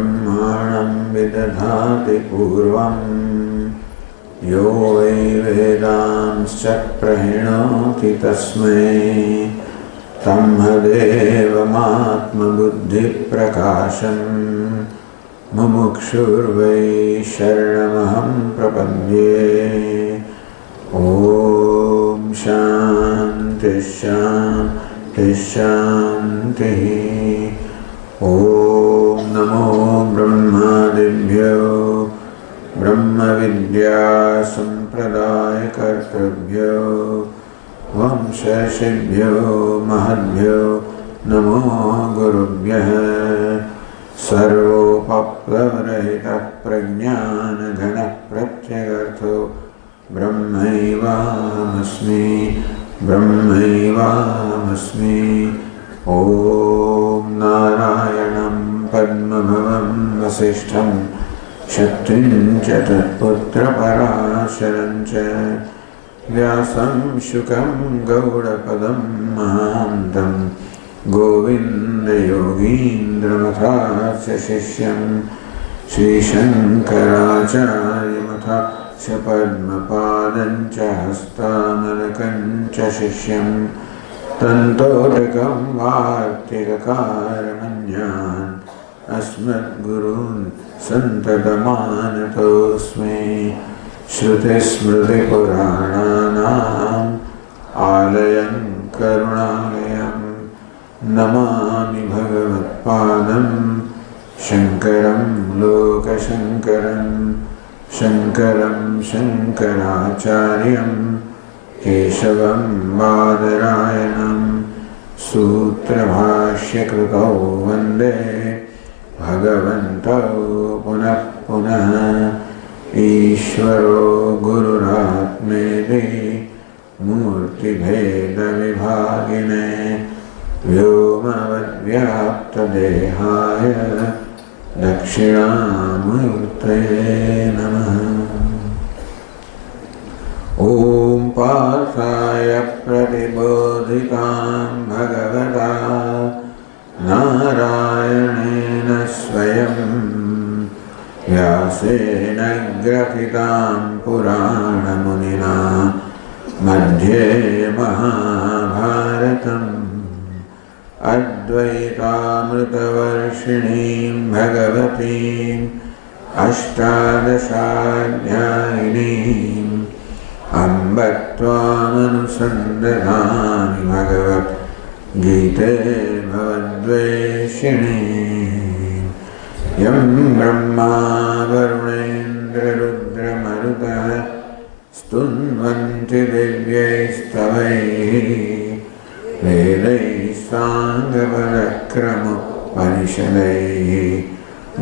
ब्रह्माणं विदधाति पूर्वं यो वै वेदांश्च प्रणोति तस्मै तन्मदेवमात्मबुद्धिप्रकाशं मुमुक्षुर्वै शरणमहं प्रपद्ये। ॐ शान्ति शान्ति शान्तिः। ॐ नमो ब्रह्मादिभ्यो ब्रह्मविद्यासम्प्रदायकर्तृभ्यो वंशर्षिभ्यो महद्भ्यो नमो गुरुभ्यः। सर्वोपप्लवरहितः प्रज्ञानघनः प्रत्यगर्थो ब्रह्मैवाहमस्मि ब्रह्मैवाहमस्मि। ॐ नारायणं पद्मभवं वसिष्ठं शक्तिं च तत्पुत्रपराशरं च व्यासं शुकं गौडपदं महान्तं गोविन्दयोगीन्द्रमथास्य शिष्यं श्रीशङ्कराचार्यमथास्य पद्मपादं च हस्तामलकं च शिष्यं तन्तोटकं वार्तिककारमन्यान् अस्मद्गुरून् सन्ततमानतोऽस्मि। श्रुतिस्मृतिपुराणानाम् आलयं करुणालयं नमामि भगवत्पादं शङ्करं लोकशङ्करं शङ्करं शङ्कराचार्यं केशवं बादरायणं सूत्रभाष्यकृतौ वन्दे भगवन्तौ पुनः पुनः। ईश्वरो गुरुरात्मेति मूर्तिभेदविभागिने व्योमवद्व्याप्तदेहाय दक्षिणामूर्तये नमः। ॐ पार्थाय प्रतिबोधितां भगवता नारायणेन स्वयं व्यासेन ग्रथितां पुराणमुनिना मध्ये महाभारतम् अद्वैतामृतवर्षिणीं भगवतीम् अष्टादशाध्यायिनीम् अम्ब त्वामनुसन्दधामि भगवद्गीते भवद्वेषिणी। यं ब्रह्मा वरुणेन्द्ररुद्रमरुतः स्तुन्वन्ति दिव्यैस्तवैः वेदैः साङ्गपदक्रमोपनिषदैः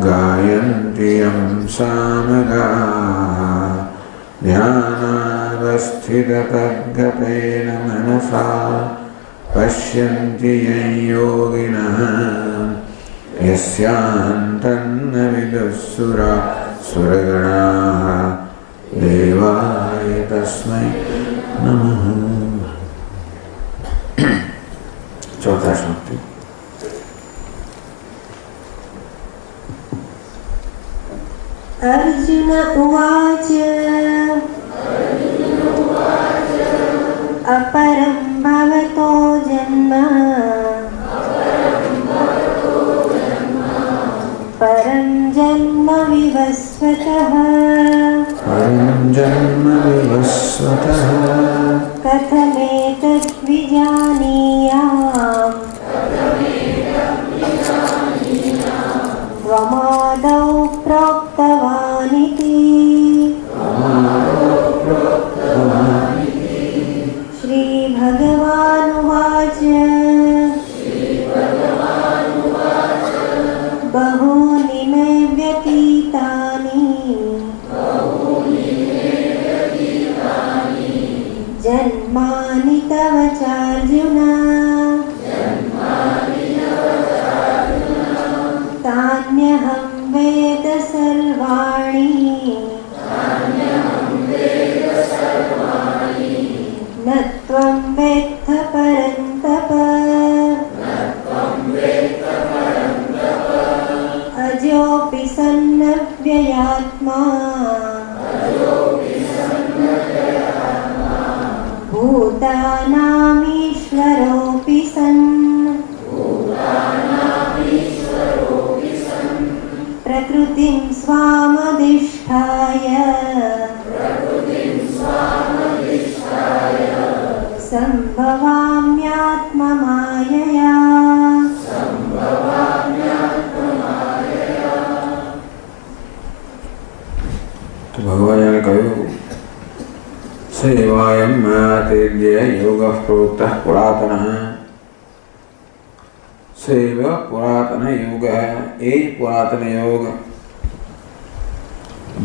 गायन्ति यं सामगाः ध्यानावस्थिततद्गतेन मनसा पश्यन्ति यं योगिनः यस्यान्तन्न विदुःसुरासुरगणाः देवाय तस्मै नमः। चौथा श्लोक। अर्जुन उवाच अपरं भवतो जन्म परं जन्म विवस्वतः कथमेतत् विजानीयाम् त्वमादौ प्रोक्तवानिति। श्रीभगवानुवाच बहूनि मे व्यतीतानि जन्मानि तव चार्जुन तान्यहं योगः प्रोक्तः पुरातनः सैव पुरातन योगः એ જ પુરાતન યોગ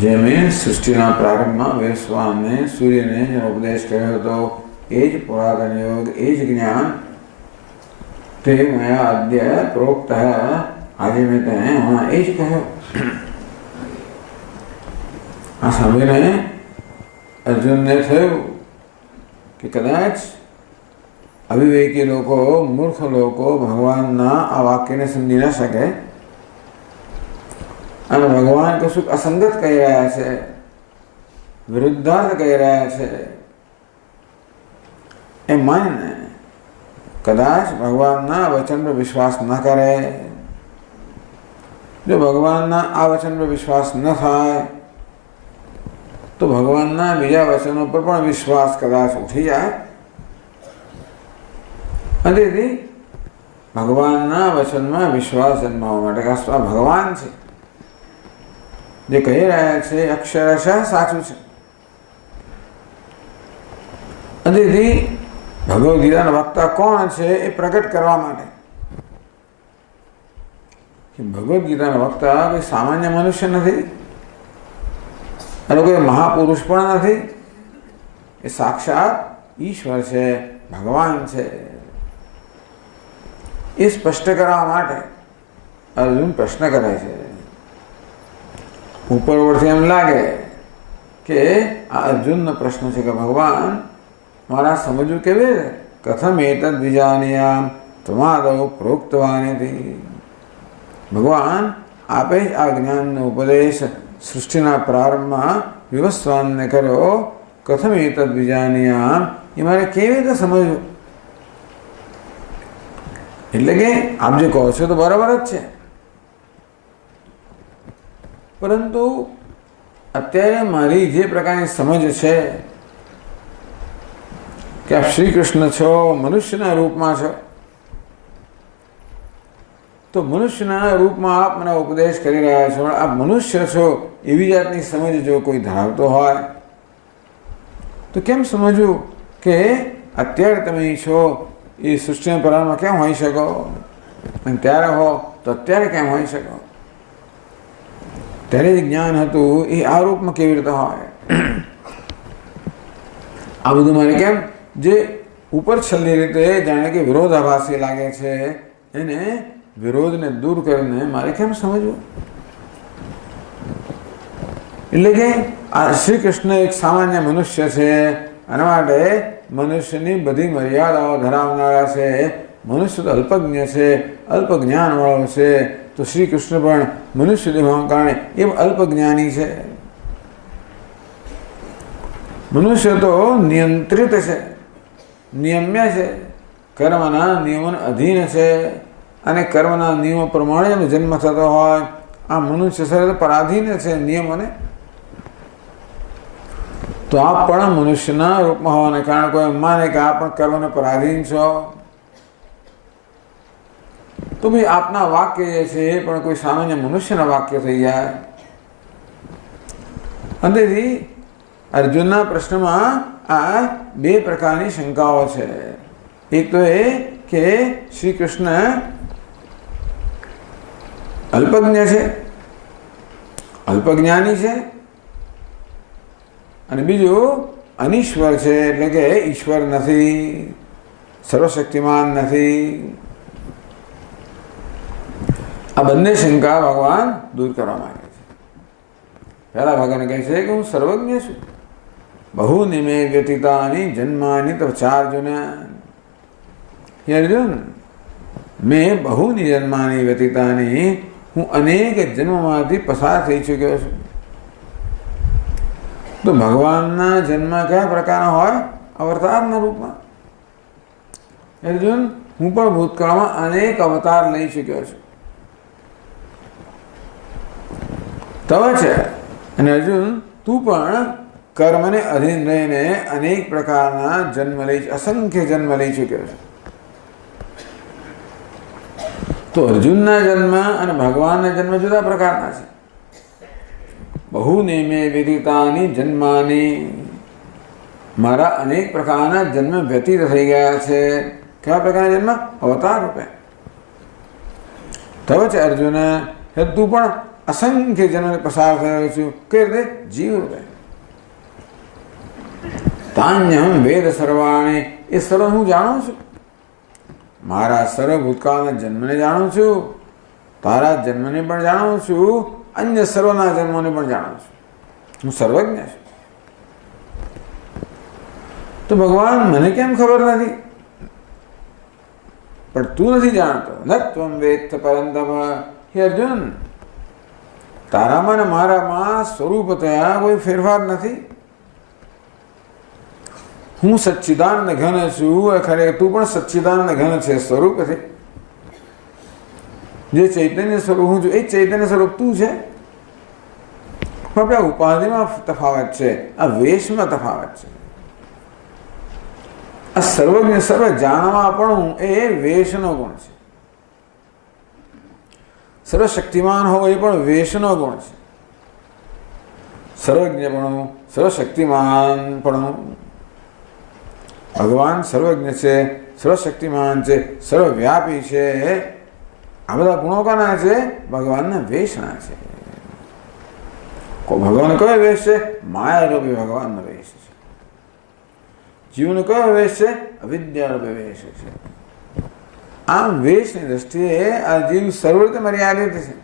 જેમે સૃષ્ટિના પ્રારંભમાં વૈશ્વાનને સૂર્યને ઉપદેશ કર્યો હતો એ જ પુરાતન યોગ એ જ જ્ઞાન તે મયા અદ્ય પ્રોક્તઃ આજે મેં તેને હમણાં એ જ કહ્યો. આ સાંભળીને અર્જુનને થયું કે કદાચ અવિવેકી લોકો, મૂર્ખ લોકો ભગવાનના આ વાક્યને સમજી ન શકે અને ભગવાન કશુંક અસંગત કહી રહ્યા છે, વિરુદ્ધાર્થ કહી રહ્યા છે એમ માનીને કદાચ ભગવાનના વચન પર વિશ્વાસ ન કરે. જો ભગવાનના આ વચન પર વિશ્વાસ ન થાય તો ભગવાનના બીજા વચનો પર પણ વિશ્વાસ કદાચ ઉઠી જાય અને તેથી ભગવાનના વચનમાં વિશ્વાસ જન્માવવા માટે કે આ ભગવાન છે જે કહી રહ્યા છે અક્ષરશઃ સાચું છે. અને તેથી ભગવદ્ ગીતાના વક્તા કોણ છે એ પ્રગટ કરવા માટે કે ભગવદ્ ગીતાના વક્તા કોઈ સામાન્ય મનુષ્ય નથી અને કોઈ મહાપુરુષ પણ નથી. એ સાક્ષાત ઈશ્વર છે, ભગવાન છે. એ સ્પષ્ટ કરવા માટે અર્જુન પ્રશ્ન કરે છે. ઉપરથી એમ લાગે કે આ અર્જુનનો પ્રશ્ન છે કે ભગવાન મારા સમજવું કેવી રીતે? કથમ એતદ વિજાનીયામ ત્વમાદૌ પ્રોક્તવાનિતિ. ભગવાન આપે જ આ જ્ઞાનનો ઉપદેશ સૃષ્ટિના પ્રારંભમાં વિવસ્વાનને કર્યો. કથમ એતદ વિજાનીયામ એ મારે કેવી રીતે સમજવું? એટલે કે આપ જે કહો છો તો બરાબર જ છે, પરંતુ અત્યારે મારી જે પ્રકારની સમજ છે કે આપ શ્રી કૃષ્ણ છો, મનુષ્યના રૂપમાં છો, તો મનુષ્યના રૂપમાં આપ મને ઉપદેશ કરી રહ્યા છો. આપ મનુષ્ય છો એવી જાતની સમજ જો કોઈ ધરાવતો હોય તો કેમ સમજવું કે અત્યારે તમે છો એ સૃષ્ટિના પ્રારંભમાં કેમ હોઈ શકો અને ત્યારે હો તો અત્યારે કેમ હોઈ શકો? ત્યારે જે જ્ઞાન હતું એ આ રૂપમાં કેવી રીતે હોય? આ બધું મારે કેમ જે ઉપર છેલ્લી રીતે જાણે કે વિરોધાભાસી લાગે છે એને વિરોધને દૂર કરીને મારે કેમ સમજવું? એટલે કે આ શ્રી કૃષ્ણ એક સામાન્ય મનુષ્ય છે, આના માટે મનુષ્યની બધી મર્યાદાઓ ધરાવનારા છે. મનુષ્ય તો અલ્પજ્ઞ છે, અલ્પ જ્ઞાનવાળો છે, તો શ્રી કૃષ્ણ પણ મનુષ્ય દેહના કારણે એ અલ્પજ્ઞાની છે. મનુષ્ય તો નિયંત્રિત છે, નિયમ્ય છે, કર્મના નિયમોને અધીન છે અને કર્મના નિયમો પ્રમાણે એનો જન્મ થતો હોય. આ મનુષ્ય શરીર પરાધીન છે નિયમોને. તો આપ પણ મનુષ્યના રૂપમાં હોવાને કારણે કોઈ માને કે આપ પણ કર્મને પરાધીન છો તો ભાઈ આપના વાક્ય જે છે એ પણ કોઈ સામાન્ય મનુષ્યના વાક્ય થઈ જાય. અંતેથી અર્જુનના પ્રશ્નમાં આ બે પ્રકારની શંકાઓ છે. એક તો એ કે શ્રી કૃષ્ણ અલ્પજ્ઞ છે, અલ્પજ્ઞાની છે, અને બીજું અનીશ્વર છે, એટલે કે ઈશ્વર નથી, સર્વશક્તિમાન નથી. આ બંને શંકા ભગવાન દૂર કરવા માંગે છે. પહેલા ભગવાન કહે છે કે હું સર્વજ્ઞ છું. બહુનિ મે વ્યતીતાની જન્માની તો ચાર્જુન. હે અર્જુન, મેં બહુની જન્માની વ્યતીતાની, હું અનેક જન્મમાંથી પસાર થઈ ચૂક્યો છું. તો ભગવાનના જન્મ કયા પ્રકારના હોય? અવતારના રૂપમાં. અર્જુન, હું પણ ભૂતકાળમાં અનેક અવતાર લઈ ચૂક્યો છું. તવે છે અને અર્જુન તું પણ કર્મને અધીન રહીને અનેક પ્રકારના જન્મ અસંખ્ય જન્મ લઈ ચૂક્યો છે. તો અર્જુનના જન્મ અને ભગવાનના જન્મ જુદા પ્રકારના છે. બહુને મે વિદિતાની જન્માની. મારા અનેક પ્રકારના જન્મ વ્યતીત થઈ ગયા છે. કેવા પ્રકારના જન્મ? અવતાર રૂપે. તવ છે અર્જુન, હે તું પણ અસંખ્ય જન્મને પસાર થયો છું. કઈ રીતે? જીવ રૂપે. તાન્યહમ વેદ સર્વાણી, એ સર્વ હું જાણું છું. મારા સર્વ ભૂતકાળના જન્મને જાણું છું, તારા જન્મને પણ જાણું છું, અન્ય સર્વના જન્મોને પણ જાણું છું. હું સર્વજ્ઞ છું. તો ભગવાન મને કેમ ખબર નથી? પણ તું નથી જાણતો. ન ત્વમ વેત્ત પરંતપ. હે અર્જુન, તારામાં ને મારામાં સ્વરૂપતયા કોઈ ફેરફાર નથી. હું સચ્ચિદાનંદ ઘન છું, ખરેખર તું પણ સચ્ચિદાનંદ ઘન છે સ્વરૂપથી. જે ચૈતન્ય સ્વરૂપ હું છું એ ચૈતન્ય સ્વરૂપ તું છે. આપણે ઉપાધિમાં તફાવત છે, આ વેશમાં તફાવત છે. આ સર્વજ્ઞ સર્વ જાણવા પણ એ વેશનો ગુણ છે. સર્વશક્તિમાન હોવો એ પણ વેશનો ગુણ છે. સર્વજ્ઞપણું, સર્વશક્તિમાન પણ. ભગવાન સર્વજ્ઞ છે, સર્વશક્તિમાન છે, સર્વવ્યાપી છે. આ બધા ગુણો કોના છે? ભગવાનના વેશના છે. ભગવાન કયો વેશ છે? માયારૂપી ભગવાનનો વેશ છે. જીવનો કયો વેશ છે? અવિદ્યારૂપી વેશ છે. આમ વેશની દ્રષ્ટિએ આ જીવ સર્વ રીતે મર્યાદિત છે,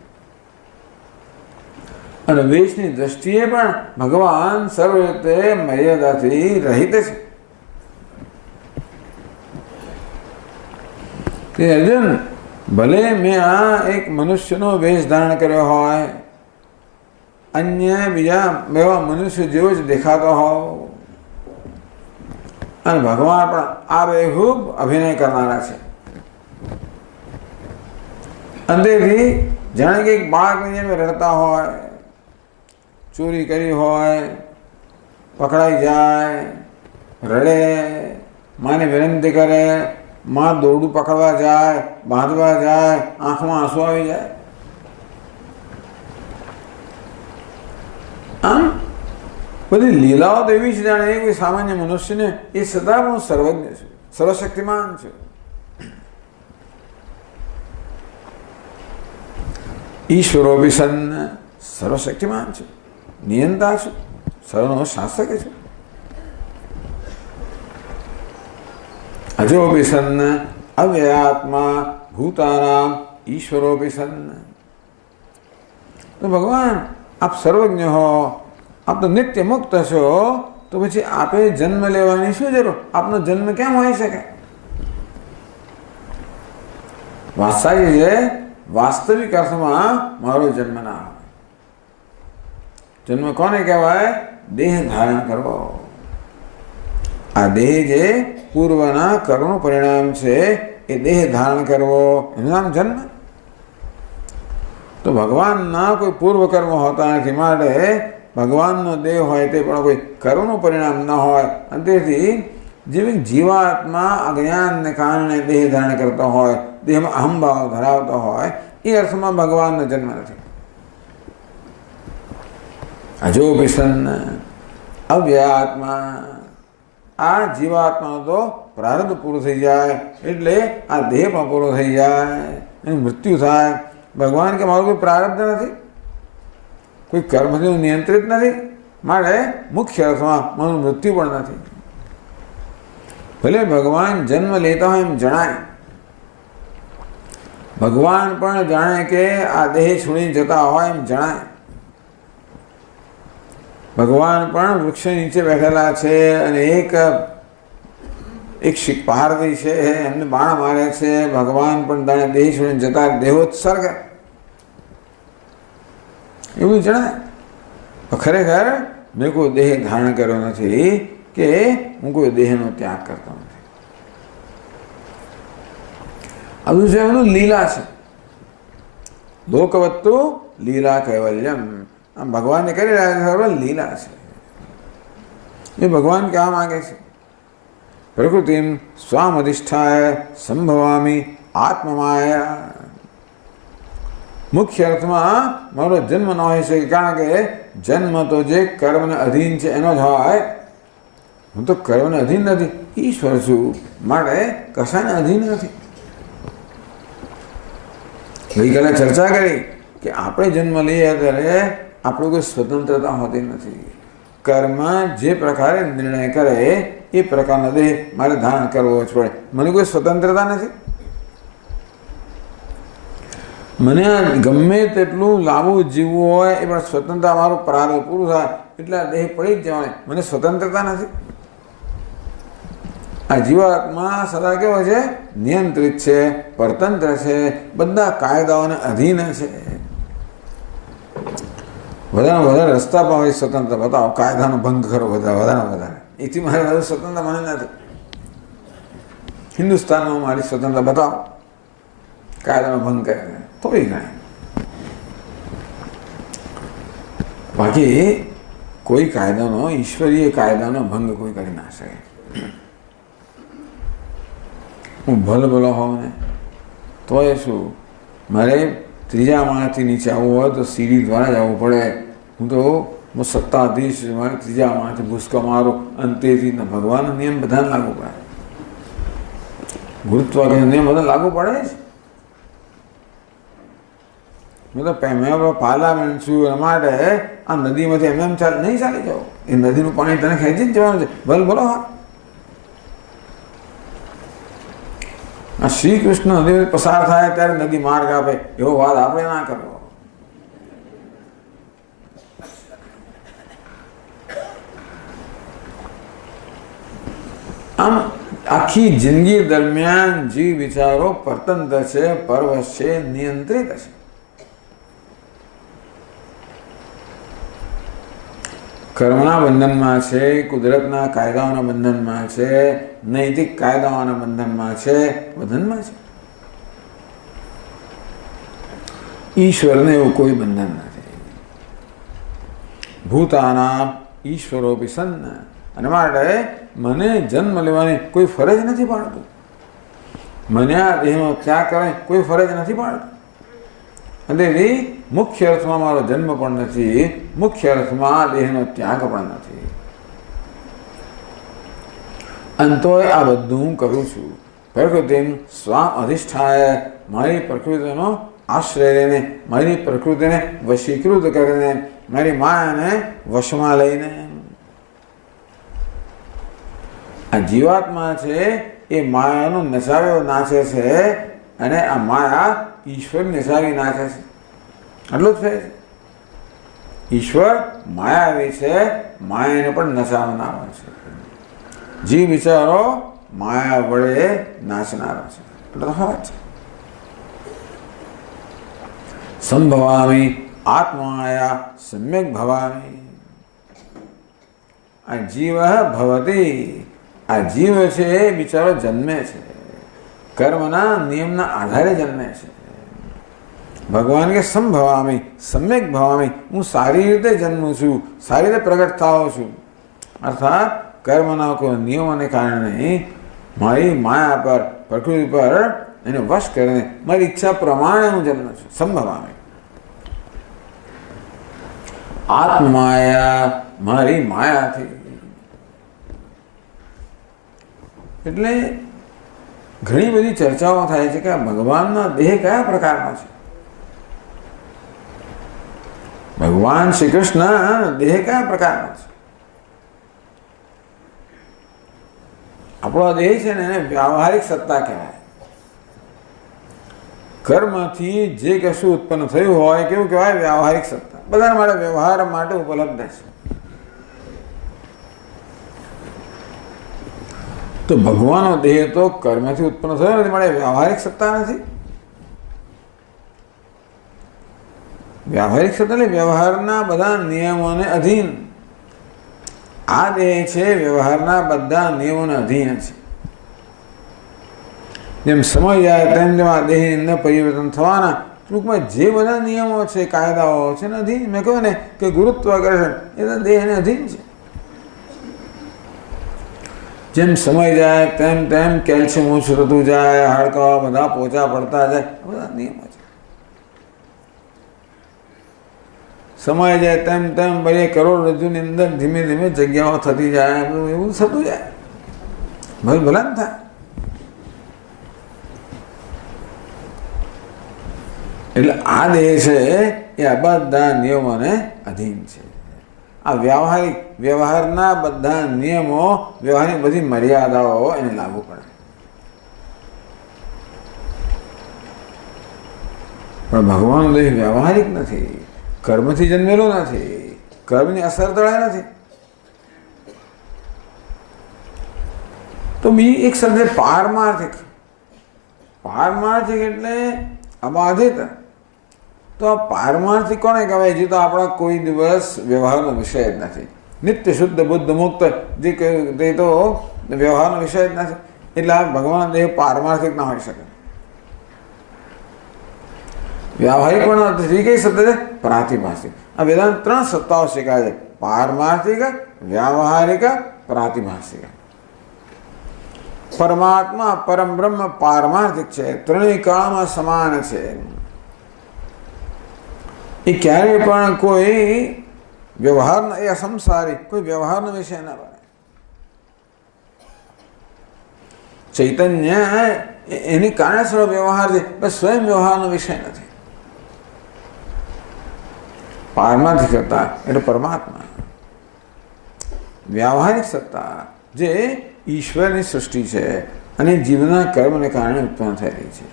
અને વેશની દ્રષ્ટિએ પણ ભગવાન સર્વ રીતે મર્યાદાથી રહિત છે. કે અર્જુન, ભલે મેં આ એક મનુષ્યનો વેશ ધારણ કર્યો હોય, અન્ય બીજા એવા મનુષ્ય જેવો જ દેખાતો હોવ, અને ભગવાન પણ આ બેહૂબ અભિનય કરનારા છે. અંતેથી જાણે કે એક બાળકની જેમ રડતા હોય, ચોરી કરી હોય, પકડાઈ જાય, રડે, માને વિનંતી કરે, માં દોરડું પકડવા જાય, બાંધવા જાય, આંખમાં આંસુ આવી જાય. આમ બધી લીલાઓ તો એવી છે જાણે કોઈ સામાન્ય મનુષ્યને એ સદા હું સર્વજ્ઞ છું, સર્વશક્તિમાન છું. ઈશ્વરોપી સન્ન, સર્વશક્તિમાન છું, નિયંતા છું, સર્વનો શાસક છું. અજોપી સન્ન, અવ્યયાત્મા, ભૂતાનામ ઈશ્વરોપી સન્ન. તો ભગવાન આપ સર્વજ્ઞ હો, આપ તો નિત્ય મુક્ત છો, તો પછી આપે જન્મ લેવાની શું જરૂર? આપનો જન્મ કેમ હોઈ શકે? વાસ્તવિક છે, વાસ્તવિક અર્થમાં મારો જન્મ ના હોય. જન્મ કોને કહેવાય? દેહ ધારણ કરવો. આ દેહ જે પૂર્વના કર્મનું પરિણામ છે, એ દેહ ધારણ કરવો, એનું નામ જન્મ. તો ભગવાનના કોઈ પૂર્વ કર્મ હોતા નથી, માટે ભગવાનનો દેહ હોય તે પણ કોઈ કર્મનું પરિણામ ન હોય. અને તેથી જેવી જીવાત્મા અજ્ઞાનને કારણે દેહ ધારણ કરતો હોય, દેહમાં અહંભાવ ધરાવતો હોય, એ અર્થમાં ભગવાનનો જન્મ નથી. અજોપિસન્ન, અવ્યયાત્મા. આ જીવાત્માનો તો પ્રારબ્ધ પૂરું થઈ જાય એટલે આ દેહ પણ પૂરો થઈ જાય, એનું મૃત્યુ થાય. ભગવાન કે મારું કોઈ પ્રારબ્ધ નથી, કોઈ કર્મથી નિયંત્રિત નથી, માટે મુખ્ય અર્થમાં મારું મૃત્યુ પણ નથી. ભલે ભગવાન જન્મ લેતા હોય એમ જણાય, ભગવાન પણ જાણે કે આ દેહ છોડી જતા હોય એમ જણાય. ભગવાન પણ વૃક્ષ નીચે બેઠેલા છે અને એક શિકપારદી છે, એમને બાણ મારે છે. ભગવાન પણ જાણે દેહ છોડીને જતા, દેહોત્સર્ગ એવું જણાય. ખરેખર મેં કોઈ દેહ ધારણ કર્યો નથી કે હું કોઈ દેહનો ત્યાગ કરતો નથી. આ બધું છે એમનું લીલા છે. લોકવત્તુ લીલા કૈવલ્યમ. આમ ભગવાનને કરી રહ્યા છે, લીલા છે. એ ભગવાન કહેવા માંગે છે, પ્રકૃતિમ સ્વામ અધિષ્ઠાય સંભવામી આત્મમાયા. મુખ્ય અર્થમાં મારો જન્મ ન હોય શકે, કારણ કે જન્મ તો જે કર્મને અધીન છે એનો જ હોય. હું તો કર્મને અધીન નથી, ઈશ્વર છું, માટે કશાને અધીન નથી. ગઈકાલે ચર્ચા કરી કે આપણે જન્મ લઈએ ત્યારે આપણે કોઈ સ્વતંત્રતા હોતી નથી. કર્મ જે પ્રકારે નિર્ણય કરે એ પ્રકારનો દેહ મારે ધારણ કરવો જ પડે. મને કોઈ સ્વતંત્રતા નથી. મને ગમે તેટલું લાંબુ જીવવું હોય એ પણ સ્વતંત્રતા મારું પ્રારંભ પૂરું થાય એટલે આ દેહ પડી જ જવાને. મને સ્વતંત્રતા નથી. આ જીવાત્મા સદા કેવો છે? નિયંત્રિત છે, પરતંત્ર છે, બધા કાયદાઓને અધીન છે. વધારે વધારે રસ્તા પર હોય સ્વતંત્ર બતાવો, કાયદાનો ભંગ કરો, વધારે એથી મારે વધુ સ્વતંત્ર મને નથી. હિન્દુસ્તાનમાં મારી સ્વતંત્ર બતાવો, કાયદાનો ભંગ કરે થોડી ઘણી. બાકી કોઈ કાયદાનો, ઈશ્વરીય કાયદાનો ભંગ કોઈ કરી ના શકે. હું ભલો હોઉં ને તો એ શું, મારે ત્રીજા માળથી નીચે આવવું હોય તો સીડી દ્વારા જ આવવું પડે. હું સત્તાધીશ, મારે ત્રીજા માળથી ભૂસકા મારું, અંતેથી ભગવાનનો નિયમ બધાને લાગુ પડે. ગુરુત્વાકર્ષણ નિયમ બધા લાગુ પડે જ. મેં પાર્લામેન્ટ છું એના માટે આ નદીમાંથી એમ નહીં ચાલી જાઓ. એ નદીનું પાણી તને ખેંચી જ જવાનું છે. બોલો હા. આ શ્રી કૃષ્ણ નદી પસાર થાય ત્યારે નદી માર્ગ આપે એવો વાત આપણે ના કરવો. આમ આખી જિંદગી દરમિયાન જીવ વિચારો પરતંત્ર છે, પરવશ છે, નિયંત્રિત છે. કર્મના બંધનમાં છે, કુદરતના કાયદાઓના બંધનમાં છે, નૈતિક કાયદાઓના બંધનમાં છે, બંધનમાં છે. ઈશ્વરને એવું કોઈ બંધન નથી. ભૂતાનામ ઈશ્વરોપી સન્ન. અને માટે મને જન્મ લેવાની કોઈ ફરજ નથી પાડતું. મને આ દેહનો ત્યાગ કરવાની કોઈ ફરજ નથી પાડતું. અને મુખ્ય અર્થમાં મારો જન્મ પણ નથી, મુખ્ય અર્થમાં દેહનો ત્યાગ પણ નથી. અંતોય આ બધું હું કરું છું. પ્રકૃતિ સ્વામ અધિષ્ઠાય, મારી પ્રકૃતિનો આશ્રય લઈને, મારી પ્રકૃતિને વશીકૃત કરીને, મારી માયાને વશમાં લઈને. આ જીવાત્મા છે એ માયાનું નચાવ્યો નાચે છે, અને આ માયા ઈશ્વર નચાવી નાચે છે. આટલું જ છે. ઈશ્વર માયાવી છે, માયાને પણ નચાવનારો છે. જીવ વિચારો માયા વડે નાચનારો છે. એટલે તો વાત છે. સંભવામી આત્માયા સમ્યક ભવામી. આ જીવ ભવતી. આ જીવ છે એ બિચારો જન્મે છે, કર્મના નિયમના આધારે જન્મે છે. ભગવાન કે સંભવામી સમ્યક ભવામી, હું સારી રીતે જન્મું છું, સારી રીતે પ્રગટ થાવ છું. અર્થાત કર્મના કોઈ નિયમોને કારણે મારી માયા પર, પ્રકૃતિ પર એને વશ કરીને મારી ઈચ્છા પ્રમાણે હું જન્મ છું. સંભવામી. આત્માયા, મારી માયાથી. એટલે ઘણી બધી ચર્ચાઓ થાય છે કે આ ભગવાનનો દેહ કયા પ્રકારનો છે. ભગવાન શ્રી કૃષ્ણ દેહ કયા પ્રકારનો છે. આપણો દેહ છે ને એને વ્યવહારિક સત્તા કહેવાય. કર્મથી જે કશું ઉત્પન્ન થયું હોય કેવું કહેવાય? વ્યવહારિક સત્તા. બધા માટે વ્યવહાર માટે ઉપલબ્ધ છે. તો ભગવાનનો દેહ તો કર્મથી ઉત્પન્ન થયો નથી, માટે વ્યવહારિક સત્તા નથી. વ્યવહારિક સત્તા એટલે વ્યવહારના બધા નિયમોને અધીન. આ દેહ છે વ્યવહારના બધા નિયમોને અધીન છે. જેમ સમય જાય તેમ જેમ આ દેહની અંદર પરિવર્તન થવાના. ટૂંકમાં જે બધા નિયમો છે, કાયદાઓ છે ને અધીન. મેં કહ્યું ને કે ગુરુત્વાકર્ષણ એ તો દેહને અધીન છે. જેમ સમય જાય તેમ તેમ કેલ્શિયમ ઓછું થતું જાય, હાડકાઓ બધા પોચા પડતા જાય, બધા નિયમો છે. સમય જાય તેમ તેમ ભાઈ કરોડરજ્જુની અંદર ધીમે ધીમે જગ્યાઓ થતી જાય, એવું થતું જાય, ભલે ભલા ને થાય. એટલે આ દેહ છે એ આ બધા નિયમોને અધીન છે. આ વ્યવહારના બધા નિયમો, વ્યવહારની બધી મર્યાદાઓ એને લાગુ પડે. પણ ભગવાનનો દેહ વ્યવહારિક નથી, કર્મથી જન્મેલો નથી, કર્મની અસર તળે નથી. તો બીજી એક શબ્દ પારમાર્થિક. પારમાર્થિક એટલે અબાધિત. તો આ પારમાર્થિક કોને કહેવાય? જે તો આપણા કોઈ દિવસ વ્યવહારનો વિષય જ નથી, નિત્ય શુદ્ધ બુદ્ધ મુક્ત, જે કહ્યું તે તો વ્યવહારનો વિષય જ નથી. એટલે આ ભગવાન દેહ પારમાર્થિક ના હોઈ શકે. વ્યાવહારિક પણ નથી. કઈ શબ્દ છે? પ્રાતિભાષિક. આ વેદાંત 3 સત્તાઓ શીખાય છે: પારમાર્થિક, વ્યાવહારિક, પ્રાતિભાષિક. પરમાત્મા પરમ બ્રહ્મ પારમાર્થિક છે, ત્રણેય કાળમાં સમાન છે. એ ક્યારેય પણ કોઈ વ્યવહારના, એ અસંસારી, કોઈ વ્યવહારનો વિષય ના બને. ચૈતન્ય એની કારણે સર્વ વ્યવહાર છે, બસ સ્વયં વ્યવહારનો વિષય નથી. પારમાર્થિક સત્તા એટલે પરમાત્મા. વ્યાવહારિક સત્તા જે ઈશ્વરની સૃષ્ટિ છે અને જીવના કર્મને કારણે ઉત્પન્ન થયેલી છે.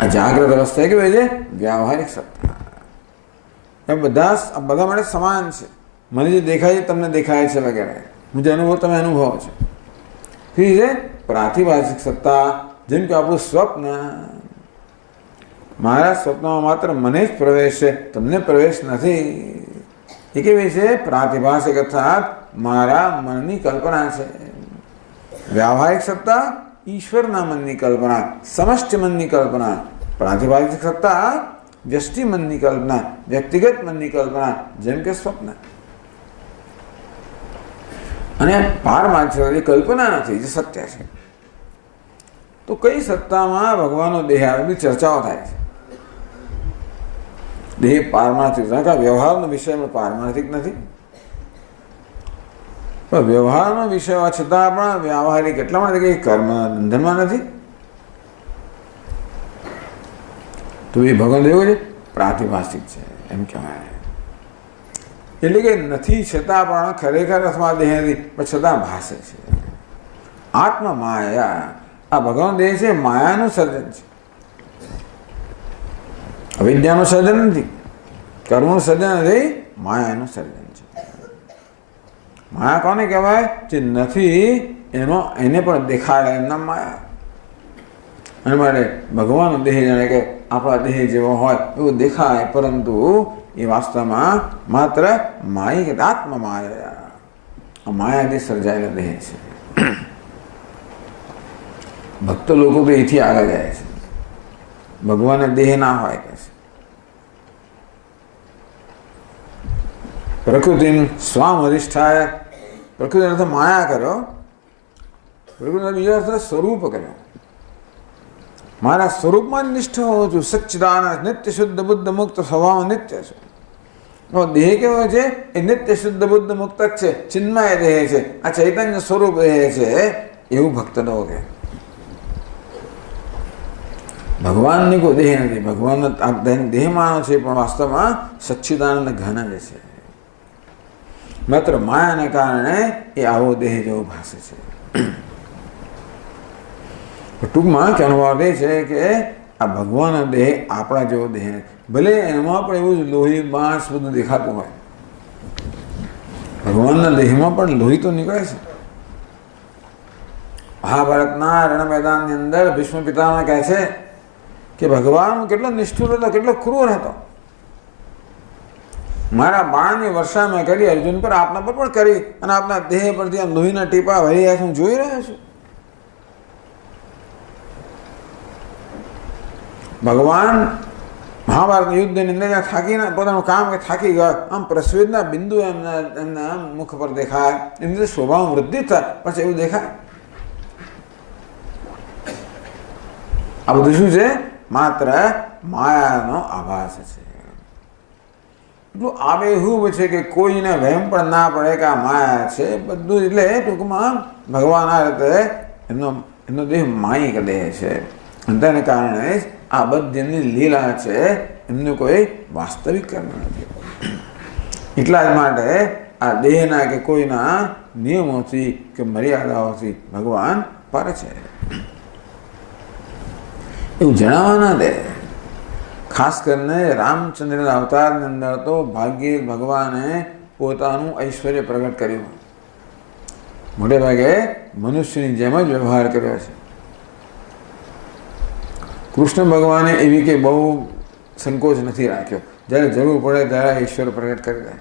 આ જાગ્રત અવસ્થા કેવી છે? વ્યાવહારિક સત્તા. એ બધા માટે સમાન છે. મને જે દેખાય છે તમને દેખાય છે વગેરે, હું જે અનુભવ તમે અનુભવો છો. ફરી છે પ્રાતિભાષિક સત્તા. જેમ કે આપણું સ્વપ્ન, મારા સ્વપ્નમાં માત્ર મને જ પ્રવેશ છે, તમને પ્રવેશ નથી. એ કેવી છે? પ્રાતિભાષિક, અર્થાત મારા મનની કલ્પના છે. વ્યાવહારિક સત્તા ઈશ્વરના મનની કલ્પના, સમષ્ટિ મનની કલ્પના. પ્રાતિભાષિક સત્તા વ્યષ્ટિ મનની કલ્પના, વ્યક્તિગત મનની કલ્પના, જેમ કે સ્વપ્ન. અને પારમાર્થિક એ કલ્પના નથી, જે સત્ય છે. તો કઈ સત્તામાં ભગવાનનો દેહ આવે? બધી ચર્ચાઓ થાય છે. દેહ પારમાર્થિક, વ્યવહારનો વિષય પારમાર્થિક નથી. પણ વ્યવહારનો વિષય હોવા છતાં પણ વ્યવહારિક એટલા માટે કે કર્મ બંધનમાં નથી. તો એ ભગવાન એવું છે પ્રાતિભાષિક છે એમ કહેવાય. એટલે કે નથી છતાં પણ ખરેખર અથવા દેહ નથી, પણ છતાં ભાષે છે. આત્મા માયા. આ ભગવાન દેહ છે માયાનું સર્જન છે, અવિદ્યાનું સર્જન નથી, કર્મનું સર્જન નથી, માયાનું સર્જન છે. માયા કોને કહેવાય? જે નથી એને પણ દેખાડે એમના માયા. અને માટે ભગવાનનો દેહ જાણે કે આપણા દેહ જેવો હોય એવું દેખાય, પરંતુ એ વાસ્તવમાં માત્ર માયિક આત્મા માયા, માયાથી સર્જાયેલો દેહ છે. ભક્ત લોકો તો એથી આગળ જાય છે. ભગવાનને દેહ ના હોય કે છે. પ્રકૃતિ સ્વામ અધિષ્ઠાય. પ્રકૃતિ અર્થ માયા કર્યો, પ્રકૃતિ બીજો અર્થ સ્વરૂપ કર્યો. મારા સ્વરૂપમાં નિષ્ઠ હોઉં છું. સચ્ચિદાનંદ નિત્ય શુદ્ધ બુદ્ધ મુક્ત સ્વભાવ નિત્ય છે. દેહ કેવો છે? એ નિત્ય શુદ્ધ બુદ્ધ મુક્ત જ છે, ચિન્મય દેહ છે, આ ચૈતન્ય સ્વરૂપ દેહ છે. એવું ભક્તનો કે ભગવાનની કોઈ દેહ નથી. ભગવાનનો દેહ માનો છે, પણ વાસ્તવમાં સચ્ચિદાનંદ ઘન જ છે. માત્ર માયાને કારણે એ આવો દેહ જેવો ભાષે છે. ટૂંકમાં કહેવાનો અર્થ એ છે કે આ ભગવાનનો દેહ આપણા જેવો દેહ નથી. ભલે એમાં પણ એવું જ લોહી માંસ બધું દેખાતું હોય, ભગવાનના દેહમાં પણ લોહી તો નીકળે છે. મહાભારતના રણ મેદાનની અંદર ભીષ્મ પિતામહ કહે છે કે ભગવાન કેટલો નિષ્ઠુર હતો, કેટલો ક્રૂર હતો. મારા બાણની વર્ષા મેં કરી અર્જુન પર, આપના પર પણ કરી, અને આપના દેહ પરથી આમ લોહીના ટીપા વહી રહ્યા છે, હું જોઈ રહ્યો છું. ભગવાન મહાભારતના યુદ્ધની અંદર જ્યાં થાકીને પોતાનું કામ કે થાકી ગયા, આમ પ્રસ્વેદના બિંદુ એમના મુખ પર દેખાય. એમની અંદર શોભામાં વૃદ્ધિ થાય, પછી એવું દેખાય. આ બધું શું છે? માત્ર માયાનો આભાસ છે. એટલું આબેહૂબ છે કે કોઈને વહેમ પણ ના પડે કે આ માયા છે બધું. એટલે ટૂંકમાં ભગવાન આ રીતે એનો દેહ માયિક દેહ છે અને તેને કારણે જ આ બધી એમની લીલા છે, એમનું કોઈ વાસ્તવિક કર્મ નથી. એટલા જ માટે આ દેહના કે કોઈના નિયમોથી કે મર્યાદાઓથી ભગવાન પર છે એવું જણાવવા ના દે. ખાસ કરીને રામચંદ્રના અવતારની અંદર તો ભાગ્યે ભગવાને પોતાનું ઐશ્વર્ય પ્રગટ કર્યું. મોટે ભાગે મનુષ્યની જેમ જ વ્યવહાર કર્યો છે. કૃષ્ણ ભગવાને એવી કે બહુ સંકોચ નથી રાખ્યો. જ્યારે જરૂર પડે ત્યારે ઈશ્વર પ્રગટ કરી દે.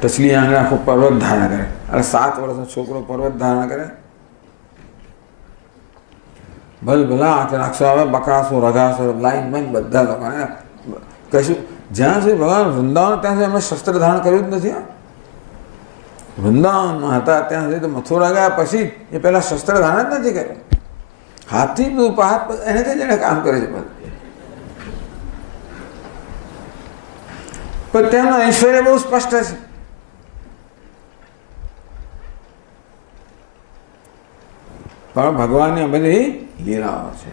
ટચલી આંગળા આખો પર્વત ધારણ કરે. અરે 7 વર્ષનો છોકરો પર્વત ધારણ કરે? ભલા રાક્ષસો આવે, બકાસો, રઘાસો, લાઈન બંધ બધા લોકોને કશું. જ્યાં સુધી ભગવાન વૃંદાવન ત્યાં સુધી એમણે શસ્ત્ર ધારણ કર્યું જ નથી. વૃંદાવનમાં હતા ત્યાં સુધી તો મથુરા ગયા પછી એ પહેલા શસ્ત્ર ધારણ જ નથી કર્યું. હાથથી હાથ એનાથી જ એને કામ કરે છે. પણ તેમનો ઐશ્વર્ય બહુ સ્પષ્ટ છે. પણ ભગવાનની બધી લીલાઓ છે.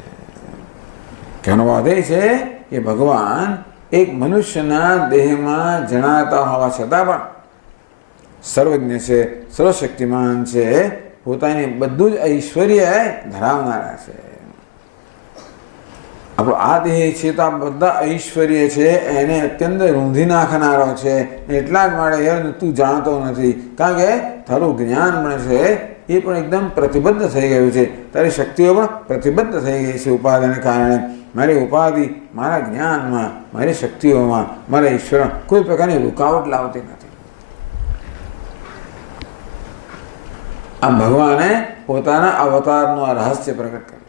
કહેવાનો વાત એ છે કે ભગવાન એક મનુષ્યના દેહમાં જણાતા હોવા છતાં પણ સર્વજ્ઞ છે, સર્વશક્તિમાન છે, પોતાની બધું જ ઐશ્વર્ય ધરાવનારા છે. આપણો આ દેહ છે તો આ બધા ઐશ્વર્ય છે એને અત્યંત રૂંધી નાખનારો છે. એટલા જ માટે એ તું જાણતો નથી, કારણ કે તારું જ્ઞાન પણ છે એ પણ એકદમ પ્રતિબદ્ધ થઈ ગયું છે. તારી શક્તિઓ પણ પ્રતિબદ્ધ થઈ ગઈ છે ઉપાધિને કારણે. મારી ઉપાધિ મારા જ્ઞાનમાં, મારી શક્તિઓમાં, મારા ઈશ્વરમાં કોઈ પ્રકારની રૂકાવટ લાવતી નથી. આ ભગવાને પોતાના અવતારનું આ રહસ્ય પ્રગટ કર્યું.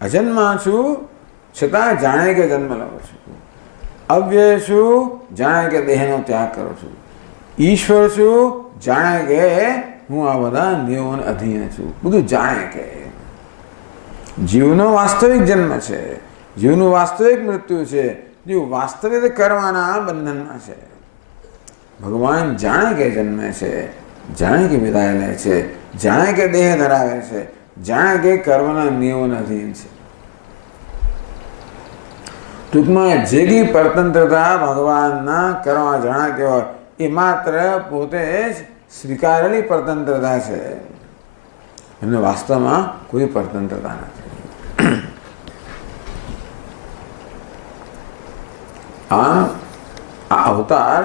અજન્મા છું છતાં જાણે કે જન્મ લઉં છું. અવ્યય છું જાણે કે દેહનો ત્યાગ કરું છું. ઈશ્વર છું જાણે કે હું આ બધા નિયમોને અધીન છું. બધું જાણે કે જીવનો વાસ્તવિક જન્મ છે, જીવનું વાસ્તવિક મૃત્યુ છે, જીવ વાસ્તવિક કરવાના બંધનમાં છે. ભગવાન જાણે કે જન્મે છે, જાણે કે વિદાય લે છે, જાણે કે દેહ ધરાવે છે, જાણે કે કર્મના નિયમોના અધીન છે. ટૂંકમાં જેવી પરતંત્રતા ભગવાનના કરવા જણાતી હોય એ માત્ર પોતે જ સ્વીકારેલી પરતંત્રતા છે. એમને વાસ્તવમાં કોઈ પરતંત્રતા નથી. આમ આ અવતાર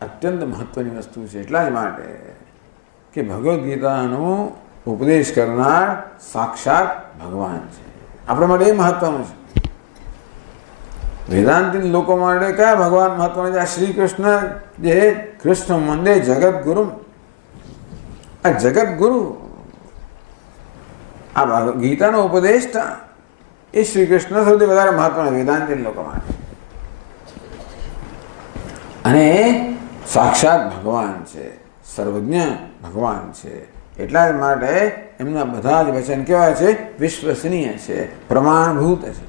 અત્યંત મહત્વની વસ્તુ છે. એટલા જ માટે કે ભગવદ્ ગીતાનો ઉપદેશ કરનાર સાક્ષાત ભગવાન છે. આપણા માટે એ મહત્વનું છે. વેદાંતિક લોકો માટે કયા ભગવાન મહત્વના છે? આ શ્રી કૃષ્ણ જે કૃષ્ણ મંદિર જગતગુરુ, આ જગતગુરુ, આ ગીતાનો ઉપદેશતા એ શ્રી કૃષ્ણ સૌથી વધારે મહત્વના વેદાંતિક લોકો માટે. અને સાક્ષાત ભગવાન છે, સર્વજ્ઞ ભગવાન છે. એટલા જ માટે એમના બધા જ વચન કેવા છે? વિશ્વસનીય છે, પ્રમાણભૂત છે.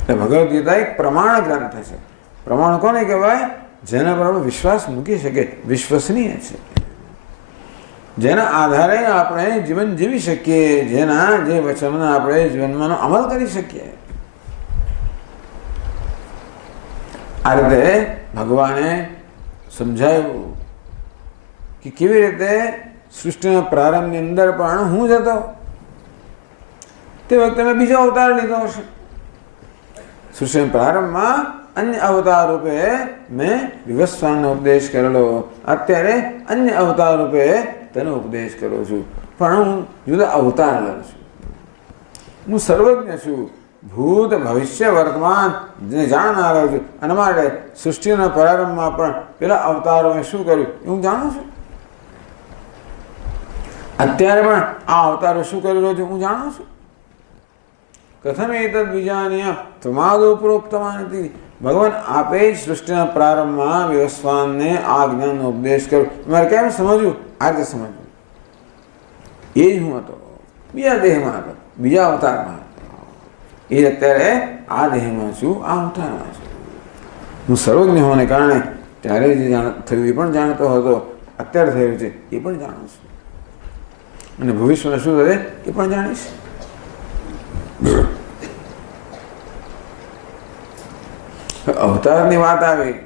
એટલે ભગવદ્ ગીતા એક પ્રમાણ ગ્રંથ છે. પ્રમાણ કોને કહેવાય? જેના પર આપણે વિશ્વાસ મૂકી શકીએ, વિશ્વસનીય છે, જેના આધારે આપણે જીવન જીવી શકીએ, જેના જે વચનોને આપણે જીવનમાં અમલ કરી શકીએ. આ રીતે ભગવાને સમજાવ્યું કે કેવી રીતે સૃષ્ટિના પ્રારંભની અંદર પણ હું જ હતો. તે વખતે મેં બીજો અવતાર લીધો હશે. સૃષ્ટિના પ્રારંભમાં અન્ય અવતાર રૂપે મેં વિવસ્વાનનો ઉપદેશ કરેલો. અત્યારે અન્ય અવતાર રૂપે તેનો ઉપદેશ કરું છું. પણ હું જુદા અવતાર લઉં છું. હું સર્વજ્ઞ છું, ભૂત ભવિષ્ય વર્તમાન જાણનારો છું. અને માટે સૃષ્ટિના પ્રારંભમાં પણ પેલા અવતારોએ શું કર્યું એ હું જાણું છું. અત્યારે પણ આ અવતારો શું કરી રહ્યો છે હું જાણું છું. કથમ એતદ વિજાનીય ત્વમાદો પ્રોક્તવાન હતી. ભગવાન આપે જ સૃષ્ટિના પ્રારંભમાં વિવસ્વાનને આ જ્ઞાનનો ઉપદેશ કર્યો. મારે કેમ સમજવું? આજે સમજવું. એ જ હું હતો. બીજા દેહમાં હતો, બીજા અવતારમાં હતો. એ અત્યારે આ દેહમાં છું, આ અવતારમાં છું. હું સર્વજ્ઞ હોવાને કારણે ત્યારે જે થયું એ પણ જાણતો હતો, અત્યારે થયું છે એ પણ જાણું છું, અને ભવિષ્યમાં શું થશે એ પણ જાણીશ. અવતારની વાત આવી.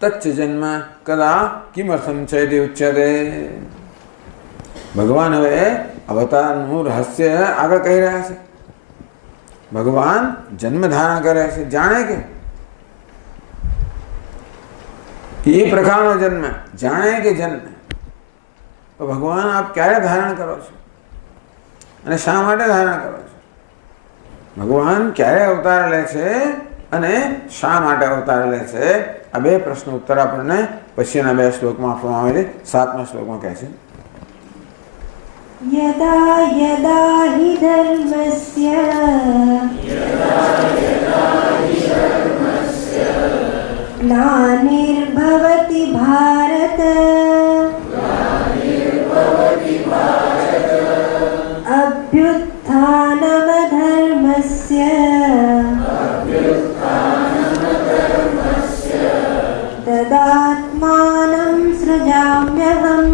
તચ્ચ જન્મ કદા કિમર્થમ ચૈતિ ઉચ્યતે. ભગવાન હવે અવતારનું રહસ્ય આગળ કહી રહ્યા છે. ભગવાન જન્મ ધારણ કરે છે, જાણે કે એ પ્રકારનો જન્મ, જાણે કે જન્મ. તો ભગવાન આપ ક્યારે ધારણ કરો છો અને શા માટે ધારણ કરો છો? ભગવાન ક્યારે અવતાર લે છે અને શા માટે અવતાર લે છે? આ બે પ્રશ્નો ઉત્તર આપણને પછીના બે શ્લોકમાં આપવામાં આવે છે. 7મા શ્લોકમાં કહે છે, यदा यदा हि धर्मस्य ग्लानिर्भवति भारत अभ्युत्थानमधर्मस्य तदात्मानं सृजाम्यहम्.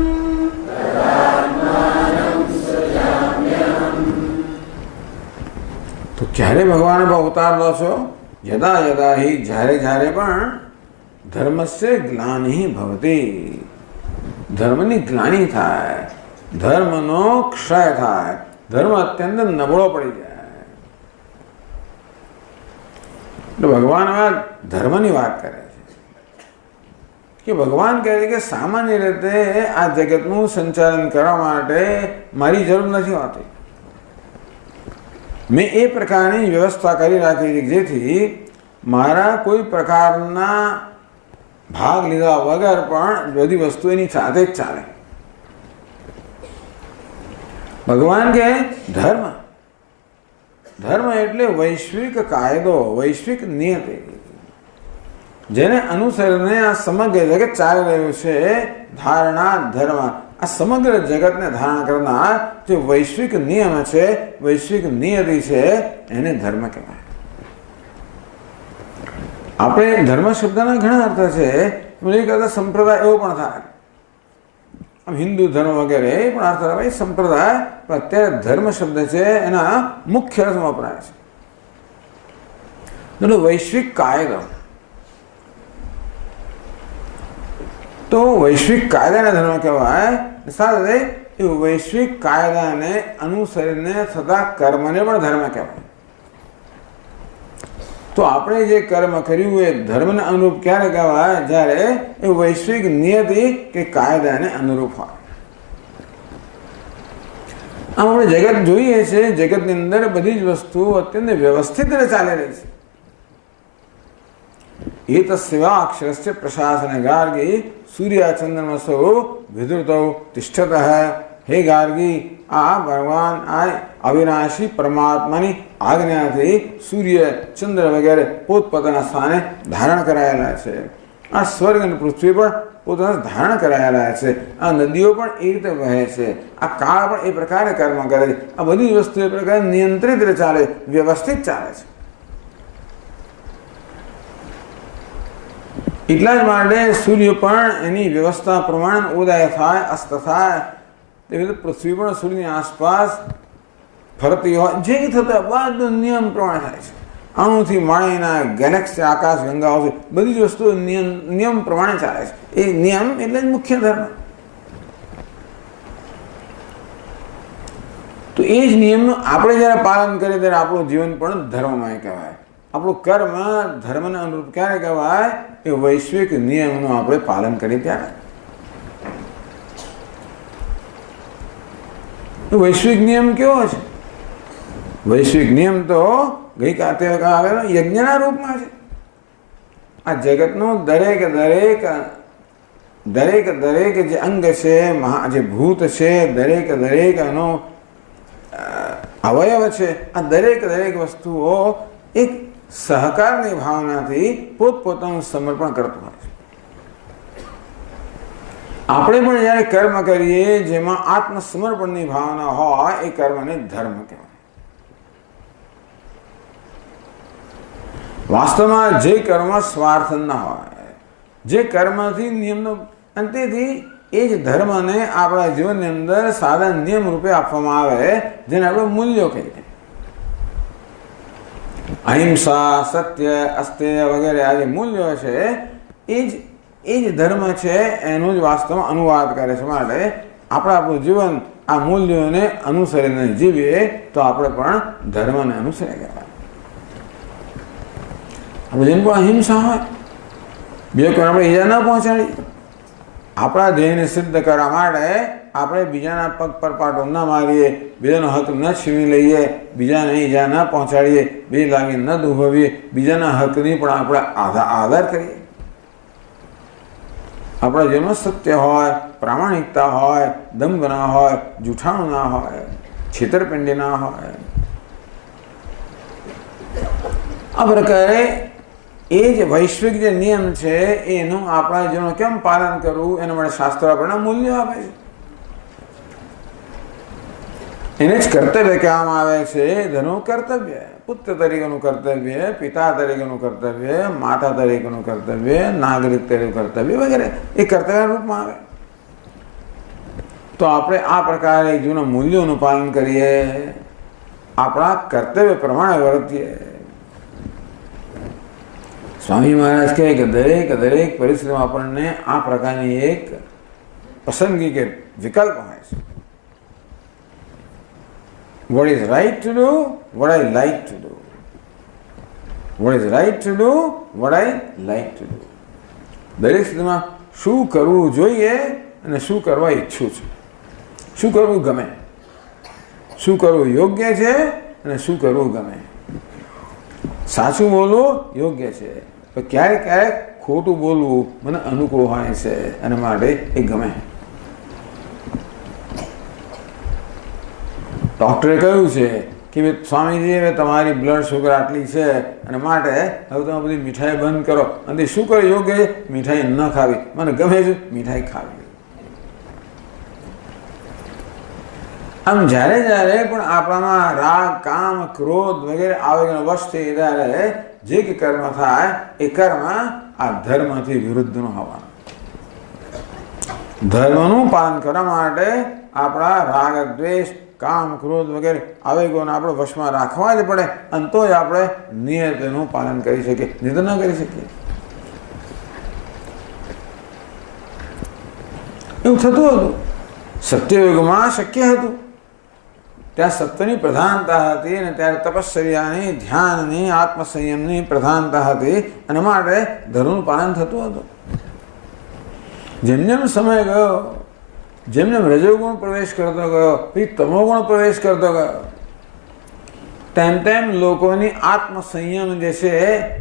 તો ક્યારે ભગવાન અવતાર લો છો? યદા યદા હિ, જ્યારે જ્યારે પણ ધર્મસ્ય ગ્લાનિ ભવતી, ધર્મની ગ્લાનિ થાય, ધર્મનો ક્ષય થાય, ધર્મ અત્યંત નબળો પડી જાય. એટલે ભગવાન આ ધર્મની વાત કરે છે કે ભગવાન કહે છે કે સામાન્ય રીતે આ જગતનું સંચાલન કરવા માટે મારી જરૂર નથી હોતી. મેં એ પ્રકારની વ્યવસ્થા કરી રાખી છે જેથી મારા કોઈ પ્રકારના ભાગ લીધા વગર પણ બધી વસ્તુ એની સાથે જ ચાલે. ભગવાન કે ધર્મ, ધર્મ એટલે વૈશ્વિક કાયદો, વૈશ્વિક નિયતિ, જેને અનુસરીને આ સમગ્ર જગત ચાલી રહ્યું છે. ધારણા ધર્મ, આ સમગ્ર જગતને ધારણ કરનાર જે વૈશ્વિક નિયમ છે, વૈશ્વિક નિયતિ છે, એને ધર્મ કહેવાય. આપણે ધર્મ શબ્દના ઘણા અર્થ છે. એક અર્થ સંપ્રદાય એવો પણ થાય, આમ હિન્દુ ધર્મ વગેરે એ પણ અર્થ થાય સંપ્રદાય. પણ અત્યારે ધર્મ શબ્દ છે એના મુખ્ય અર્થમાં વપરાય છે વૈશ્વિક કાયદો. તો વૈશ્વિક કાયદાને ધર્મ કહેવાય. સાથે એ વૈશ્વિક કાયદાને અનુસરીને થતા કર્મને પણ ધર્મ કહેવાય. તો આપણે જે કર્મ કર્યું એ ધર્મને અનુરૂપ ક્યારે કહેવાય? જ્યારે એ વૈશ્વિક નિયતિ કે કાયદાને અનુરૂપ હોય. આમ આપણે જગત જોઈએ છે, જગતની અંદર બધી જ વસ્તુઓ અત્યંત વ્યવસ્થિત રીતે ચાલી રહી છે. एतस्याक्षरस्य प्रशासन गार्गी सूर्याचंद्रमसो विधुतौ तिष्ठत. हे गार्गी, आ भगवान आ अविनाशी परमात्मानी આજ્ઞાથી સૂર્ય ચંદ્ર વગેરે પોતપોતાના સ્થાને ધારણ કરાયેલા છે. આ સ્વર્ગ અને પૃથ્વી પણ પોતાના ધારણ કરાયેલા છે. આ નદીઓ પણ એ રીતે વહે છે. આ કાળ પણ એ પ્રકારે કર્મ કરે છે. આ બધી વસ્તુ એ પ્રકારે નિયંત્રિત રીતે ચાલે, વ્યવસ્થિત ચાલે છે. એટલા જ માટે સૂર્ય પણ એની વ્યવસ્થા પ્રમાણે ઉદય થાય, અસ્ત થાય. એવી રીતે પૃથ્વી પણ સૂર્યની આસપાસ ફરતી હોય, જે થતા બધું નિયમ પ્રમાણે થાય છે. અણુથી માંડીના ગેલેક્સી, આકાશ ગંગાઓ છે, બધી જ વસ્તુઓ નિયમ પ્રમાણે ચાલે છે. એ નિયમ એટલે જ મુખ્ય ધર્મ. તો એ જ નિયમનું આપણે જ્યારે પાલન કરીએ ત્યારે આપણું જીવન પણ ધર્મમય કહેવાય. આપણું કર્મ ધર્મને અનુરૂપ ક્યારે કહેવાય? એ વૈશ્વિક નિયમનું આપણે પાલન કરીએ ત્યારે. વૈશ્વિક નિયમ કેવો છે? વૈશ્વિક નિયમ તો ગઈકાલે યજ્ઞના રૂપમાં છે. આ જગતનું દરેક દરેક દરેક દરેક જે અંગ છે, જે ભૂત છે, દરેક દરેક એનો અવયવ છે, આ દરેક દરેક વસ્તુઓ એક સહકારની ભાવનાથી પોતપોતાનું સમર્પણ કરતું હોય છે. આપણે પણ જ્યારે કર્મ કરીએ જેમાં આત્મસમર્પણની ભાવના હોય એ કર્મને ધર્મ કહેવાય. વાસ્તવમાં જે કર્મ સ્વાર્થ ન હોય, જે કર્મથી નિયમનો, અને તેથી એ જ ધર્મને આપણા જીવનની અંદર સાદા નિયમ રૂપે આપવામાં આવે, જેને આપણે મૂલ્યો કહીએ. અહિંસા, સત્ય, અસ્તેય વગેરે આ જે મૂલ્યો છે એ જ ધર્મ છે, એનું જ વાસ્તવમાં અનુવાદ કરે છે. માટે આપણે આપણું જીવન આ મૂલ્યોને અનુસરીને જીવીએ તો આપણે પણ ધર્મને અનુસરી કહેવાય. આપણે જેમ પણ અહિંસા હોય, બીજા કોઈ આપણે ઈજા ન પહોંચાડીએ, આપણા ધ્યેયને સિદ્ધ કરવા માટે આપણે બીજાના પગ પર પાટો ન મારીએ, બીજાનો હક ન છીનવી લઈએ, બીજાને ઈજા ન પહોંચાડીએ, બીજી લાગી ન દુભવીએ, બીજાના હકની પણ આપણે આદર કરીએ. આપણા જેમાં સત્ય હોય, પ્રામાણિકતા હોય, દંભ ના હોય, જૂઠાણું ના હોય, છેતરપિંડી ના હોય. આ પ્રકારે એ જ વૈશ્વિક જે નિયમ છે એનું આપણા જીવનમાં કેમ પાલન કરવું એના માટે શાસ્ત્રો આપણને મૂલ્યો આપે છે. એને જ કર્તવ્ય કહેવામાં આવે છે. ધર્મનું કર્તવ્ય, પુત્ર તરીકેનું કર્તવ્ય, પિતા તરીકેનું કર્તવ્ય, માતા તરીકેનું કર્તવ્ય, નાગરિક તરીકેનું કર્તવ્ય વગેરે એ કર્તવ્ય રૂપમાં આવે. તો આપણે આ પ્રકારે જીવનના મૂલ્યોનું પાલન કરીએ, આપણા કર્તવ્ય પ્રમાણે વર્તીએ. સ્વામી મહારાજ કહે કે દરેક પરિસ્થિતિમાં આપણને આ પ્રકારની એક પસંદગી કે વિકલ્પ હોય છે. What is right to do, what I like to do. What is right to do, what I like to do. દરેક સ્થિતિમાં શું કરવું જોઈએ અને શું કરવા ઈચ્છું છું, શું કરવું ગમે, શું કરવું યોગ્ય છે અને શું કરવું ગમે. સાચું બોલવું યોગ્ય છે, પણ ક્યારેક ક્યારેક ખોટું બોલવું મને અનુકૂળ હોય છે અને માટે એ ગમે. ડૉક્ટરે કહ્યું છે કે ભાઈ સ્વામીજી હવે તમારી બ્લડ શુગર આટલી છે અને માટે હવે તમે બધી મીઠાઈ બંધ કરો. અને શું કરે યોગ્ય છે, મીઠાઈ ન ખાવી, મને ગમે છે મીઠાઈ ખાવી. આમ જ્યારે પણ આપણામાં રાગ, કામ, ક્રોધ વગેરે આવે વસ્તી ત્યારે જે કે કર્મ થાય એ કર્મ આ ધર્મથી વિરુદ્ધનું હોવાનું. ધર્મનું પાલન કરવા માટે આપણા રાગ, દ્વેષ, કામ, ક્રોધ વગેરે આવેગોને આપણે વશમાં રાખવા જ પડે, અને તો જ આપણે નિયતિનું પાલન કરી શકીએ, નહીં તો ન કરી શકીએ. એવું થતું હતું. સત્યયુગમાં શક્ય હતું. ત્યાં સત્યની પ્રધાનતા હતી અને ત્યારે તપશ્ચર્યાની, ધ્યાનની, આત્મસંયમની પ્રધાનતા હતી, અને માટે ધર્મનું પાલન થતું હતું. જેમ જેમ સમય ગયો, જેમ જેમ રજોગુણ પ્રવેશ કરતો ગયો, પછી તમોગુણ પ્રવેશ કરતો ગયો, તેમ લોકોની આત્મસંયમ જે છે,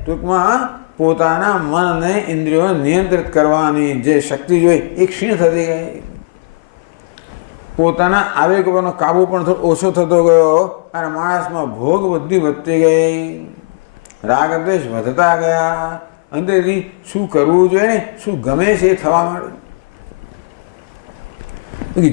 ટૂંકમાં પોતાના મનને ઇન્દ્રિયો નિયંત્રિત કરવાની જે શક્તિ જોઈ એ ક્ષીણ થતી ગઈ. પોતાના આવેગ પરનો કાબુ પણ થોડો ઓછો થતો ગયો અને માણસમાં ભોગ બુદ્ધિ વધતી ગઈ, રાગ દ્વેષ વધતા ગયા. અંદરથી શું કરવું જોઈએ ને શું ગમે છે એ થવા માંડ્યું.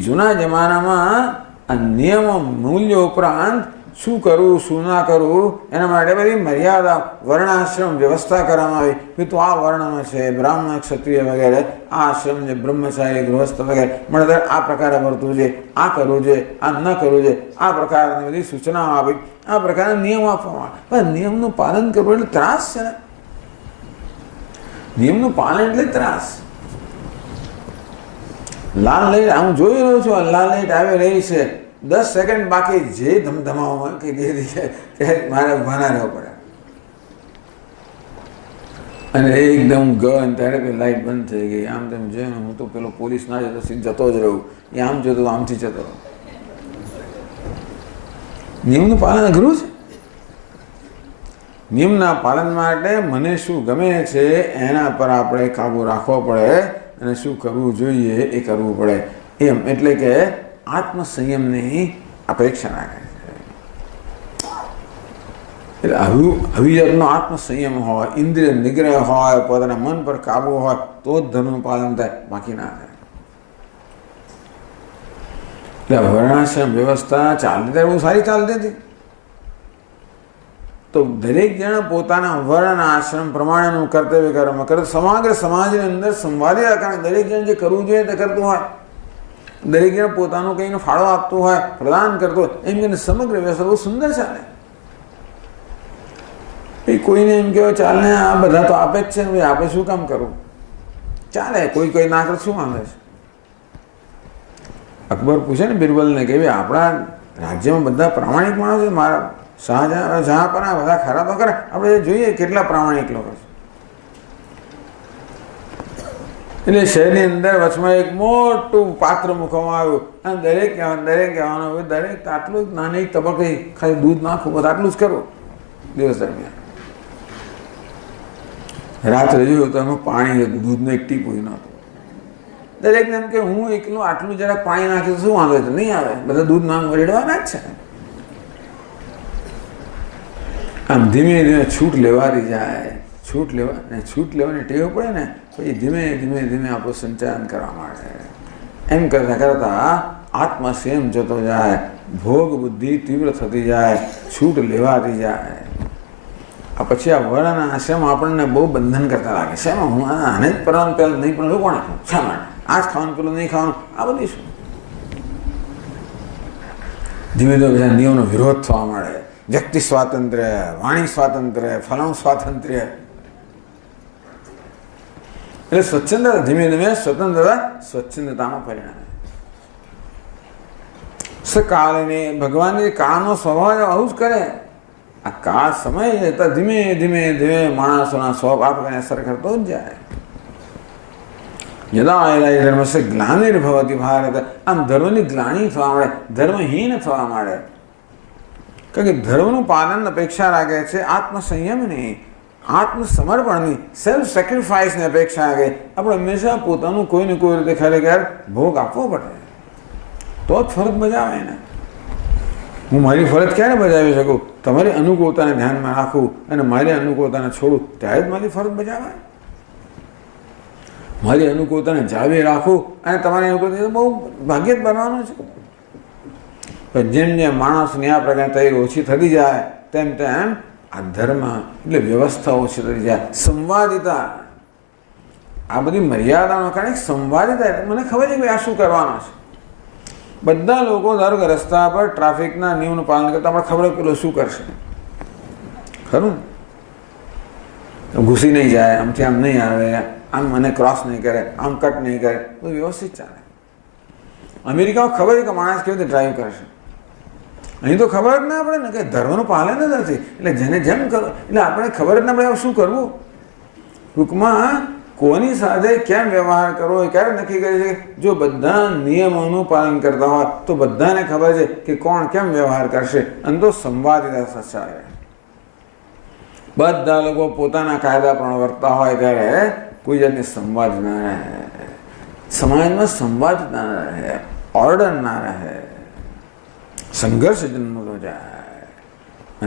જૂના જમાનામાં આ નિયમો, મૂલ્યો ઉપરાંત શું કરવું શું ના કરવું એના માટે બધી મર્યાદા, વર્ણાશ્રમ વ્યવસ્થા કરવામાં આવી. કે તું આ વર્ણમાં છે, બ્રાહ્મણ, ક્ષત્રિય વગેરે, આ આશ્રમ છે, બ્રહ્મચારી, ગૃહસ્થ વગેરે, મને આ પ્રકારે વર્તવું છે, આ કરવું જોઈએ, આ ન કરવું જોઈએ, આ પ્રકારની બધી સૂચનાઓ આપી, આ પ્રકારના નિયમો આપવામાં. પણ નિયમનું પાલન કરવું એટલે ત્રાસ છે ને. નિયમનું પાલન એટલે ત્રાસ. લાલ લાઈટ હું જોઈ રહ્યો છું, લાલ લાઈટ આવી રહી છે, 10 સેકન્ડ બાકી, જે ધમધમાવામાં કે મારે ઉભા ના રહેવું પડે. અને એકદમ ગન ત્યારે પેલી લાઈટ બંધ થઈ ગઈ. આમ તેમ જોયું, હું તો પેલો પોલીસ ના જતો જતો જ રહું, એ આમ જતો આમથી જતો. નિયમનું પાલન અઘરું છે. નિયમના પાલન માટે મને શું ગમે છે એના પર આપણે કાબુ રાખવો પડે અને શું કરવું જોઈએ એ કરવું પડે. એમ એટલે કે આત્મસંયમની અપેક્ષા રાખે છે. એટલે આવી જાતનો આત્મસંયમ હોય, ઇન્દ્રિય નિગ્રહ હોય, પોતાના મન પર કાબુ હોય તો જ ધર્મનું પાલન થાય, બાકી ના થાય. એટલે વર્ણાશ્રમ વ્યવસ્થા ચાલતી ત્યારે બહુ સારી ચાલતી હતી. તો દરેક જણ પોતાના વર્ણ આશ્રમ પ્રમાણેનું કર્તવ્ય કર્મ કરે. સમગ્ર સમાજની અંદર સંવાદી કારણ દરેક જણ જે કરવું જોઈએ તે કરતું હોય, દરેક જણ પોતાનું કંઈને ફાળો આપતું હોય, પ્રદાન કરતો હોય, એમ કરીને સમગ્ર વ્યવસ્થા બહુ સુંદર ચાલે. એ કોઈને એમ કહેવાય ચાલે આ બધા તો આપે જ છે, ભાઈ આપણે શું કામ કરવું, ચાલે કોઈ કોઈ ના કરે શું માંગે છે. અકબર પૂછે ને બિરબલને કે ભાઈ આપણા રાજ્યમાં બધા પ્રામાણિક માણસો, મારા જહાં પર આ બધા ખરા તો ખરા, આપણે જોઈએ કેટલા પ્રામાણિક લોકો છે. એટલે શહેરની અંદર વચમાં એક મોટું પાત્ર મૂકવામાં આવ્યું અને દરેક કહેવાનું હવે દરેક આટલું જ નાની તબક્કે ખાલી દૂધ નાખવું, બસ આટલું જ કરવું દિવસ દરમિયાન. રાત્રે જોયું તો એમાં પાણી હતું, દૂધનું એક ટીપું નહોતું. દરેકને એમ કે હું એકલું આટલું જરાક પાણી નાખ્યું શું વાંધો છે, નહીં આવે, બધા દૂધ નામ રેડવાના જ છે. આમ ધીમે ધીમે છૂટ લેવાતી જાય, છૂટ લેવાની ટેવ પડે ને પછી ધીમે ધીમે આપણું સંચાલન કરવા માંડે. એમ કરતાં કરતાં આત્મસંયમ જતો જાય, ભોગ બુદ્ધિ તીવ્ર થતી જાય, છૂટ લેવાતી જાય. આ પછી આ વર્ણ આશ્રમ આપણને બહુ બંધન કરતા લાગે છે. એમાં હું આને જ પરવાનું પહેલાં નહીં પણ કોણે શા માટે આ જ ખાવાનું પેલું નહીં ખાવાનું, આ બધી શું ધીમે ધીમે બધા નિયમનો વિરોધ થવા માંડે. વ્યક્તિ સ્વાતંત્ર્ય, વાણી સ્વાતંત્ર્ય, ફલાણું સ્વાતંત્ર્ય. એટલે સ્વચ્છંદતા ધીમે ધીમે સ્વચ્છંદતામાં પરિણામે. કાળને ભગવાનની કાળનો સ્વભાવ આવું જ કરે. આ કાળ સમય જતા ધીમે ધીમે માણસોના સ્વભાવ આ પ્રકારની અસર કરતો જ જાય. યદા એલા ધર્મસ્ય ગ્લાનિર્ભવતિ ભારત. આમ ધર્મની ગ્લાની થવા માંડે, ધર્મહીન થવા માંડે. કારણ કે ધર્મનું પાલન અપેક્ષા રાખે છે આત્મસંયમની, આત્મસમર્પણની, સેલ્ફ સેક્રિફાઈસની અપેક્ષા રાખે. આપણે હંમેશા પોતાનું કોઈને કોઈ રીતે ખરેખર ભોગ આપવો પડે તો જ ફરજ બજાવે ને. હું મારી ફરજ ક્યારે બજાવી શકું? તમારી અનુકૂળતાને ધ્યાનમાં રાખું અને મારી અનુકૂળતાને છોડું ત્યારે જ મારી ફરજ બજાવાય. મારી અનુકૂળતાને જાળવી રાખું અને તમારી અનુકૂળતા બહુ ભાગ્યે જ બનવાનું છે. જેમ જેમ માણસની આ પ્રકારની તૈયારી ઓછી થતી જાય તેમ તેમ આ ધર્મ એટલે વ્યવસ્થા ઓછી થતી જાય. સંવાદિતા, આ બધી મર્યાદાનો કારણે સંવાદિતા. મને ખબર છે કે આ શું કરવાનું છે. બધા લોકો ધારો કે રસ્તા પર ટ્રાફિકના નિયમનું પાલન કરતા આપણે ખબર પેલો શું કરશે, ખરું ઘૂસી નહીં જાય, આમથી આમ નહીં આવે, આમ મને ક્રોસ નહીં કરે, આમ કટ નહીં કરે, બધું વ્યવસ્થિત ચાલે. અમેરિકામાં ખબર છે કે માણસ કેવી રીતે ડ્રાઈવ કરશે. અહીં તો ખબર જ ના પડે ને કે ધર્મનું પાલન જ નથી. એટલે જેને જેમ કરો એટલે આપણે ખબર જ ના પડે શું કરવું. ટૂંકમાં કોની સાથે કેમ વ્યવહાર કરવો એ ક્યારે નક્કી કરે છે? જો બધા નિયમોનું પાલન કરતા હોય તો બધાને ખબર છે કે કોણ કેમ વ્યવહાર કરશે અને તો સંવાદિતા સચાવે. બધા લોકો પોતાના કાયદા પણ વર્તતા હોય ત્યારે કોઈ જાતની સંવાદ ના રહે, સમાજમાં સંવાદ ના રહે, ઓર્ડર ના રહે, સંઘર્ષ જન્મતો જાય.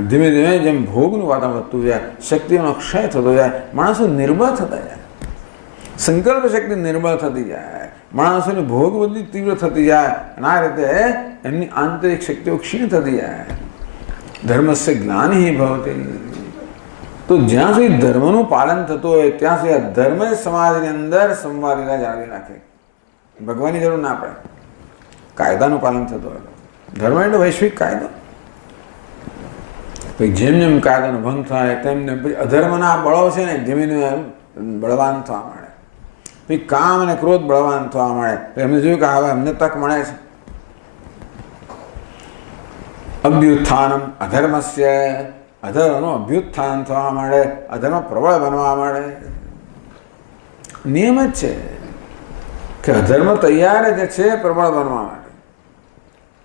ધીમે ધીમે જેમ ભોગનું વાતાવરણ વધતું જાય, શક્તિનો ક્ષય થતો જાય, માણસો નિર્બળ થતા જાય, સંકલ્પ શક્તિ નિર્બળ થતી જાય, માણસોની ભોગ બધી તીવ્ર થતી જાય અને આ રીતે એમની આંતરિક શક્તિઓ ક્ષીણ થતી જાય. ધર્મસ્ય જ્ઞાની ભવતી. તો જ્યાં સુધી ધર્મનું પાલન થતું હોય ત્યાં સુધી આ ધર્મ સમાજની અંદર સંવાદિતા જાળવી રાખે. ભગવાનની જરૂર ના પડે. કાયદાનું પાલન થતું હોય ધર્મ એટલે વૈશ્વિક કાયદો. પછી જેમ જેમ કાયદાનો ભંગ થાય તેમ તેમ પછી અધર્મના બળો છે ને ધીમે ધીમે બળવાન થવા માંડે. પછી કામ અને ક્રોધ બળવાન થવા માંડે. એમને જોયું કે હવે અમને તક મળે છે. અભ્યુત્થાનમ અધર્મસ્ય. અધર્મનું અભ્યુત્થાન થવા માંડે, અધર્મ પ્રબળ બનવા માંડે. નિયમ જ છે કે અધર્મ તૈયાર જ છે પ્રબળ બનવા માટે.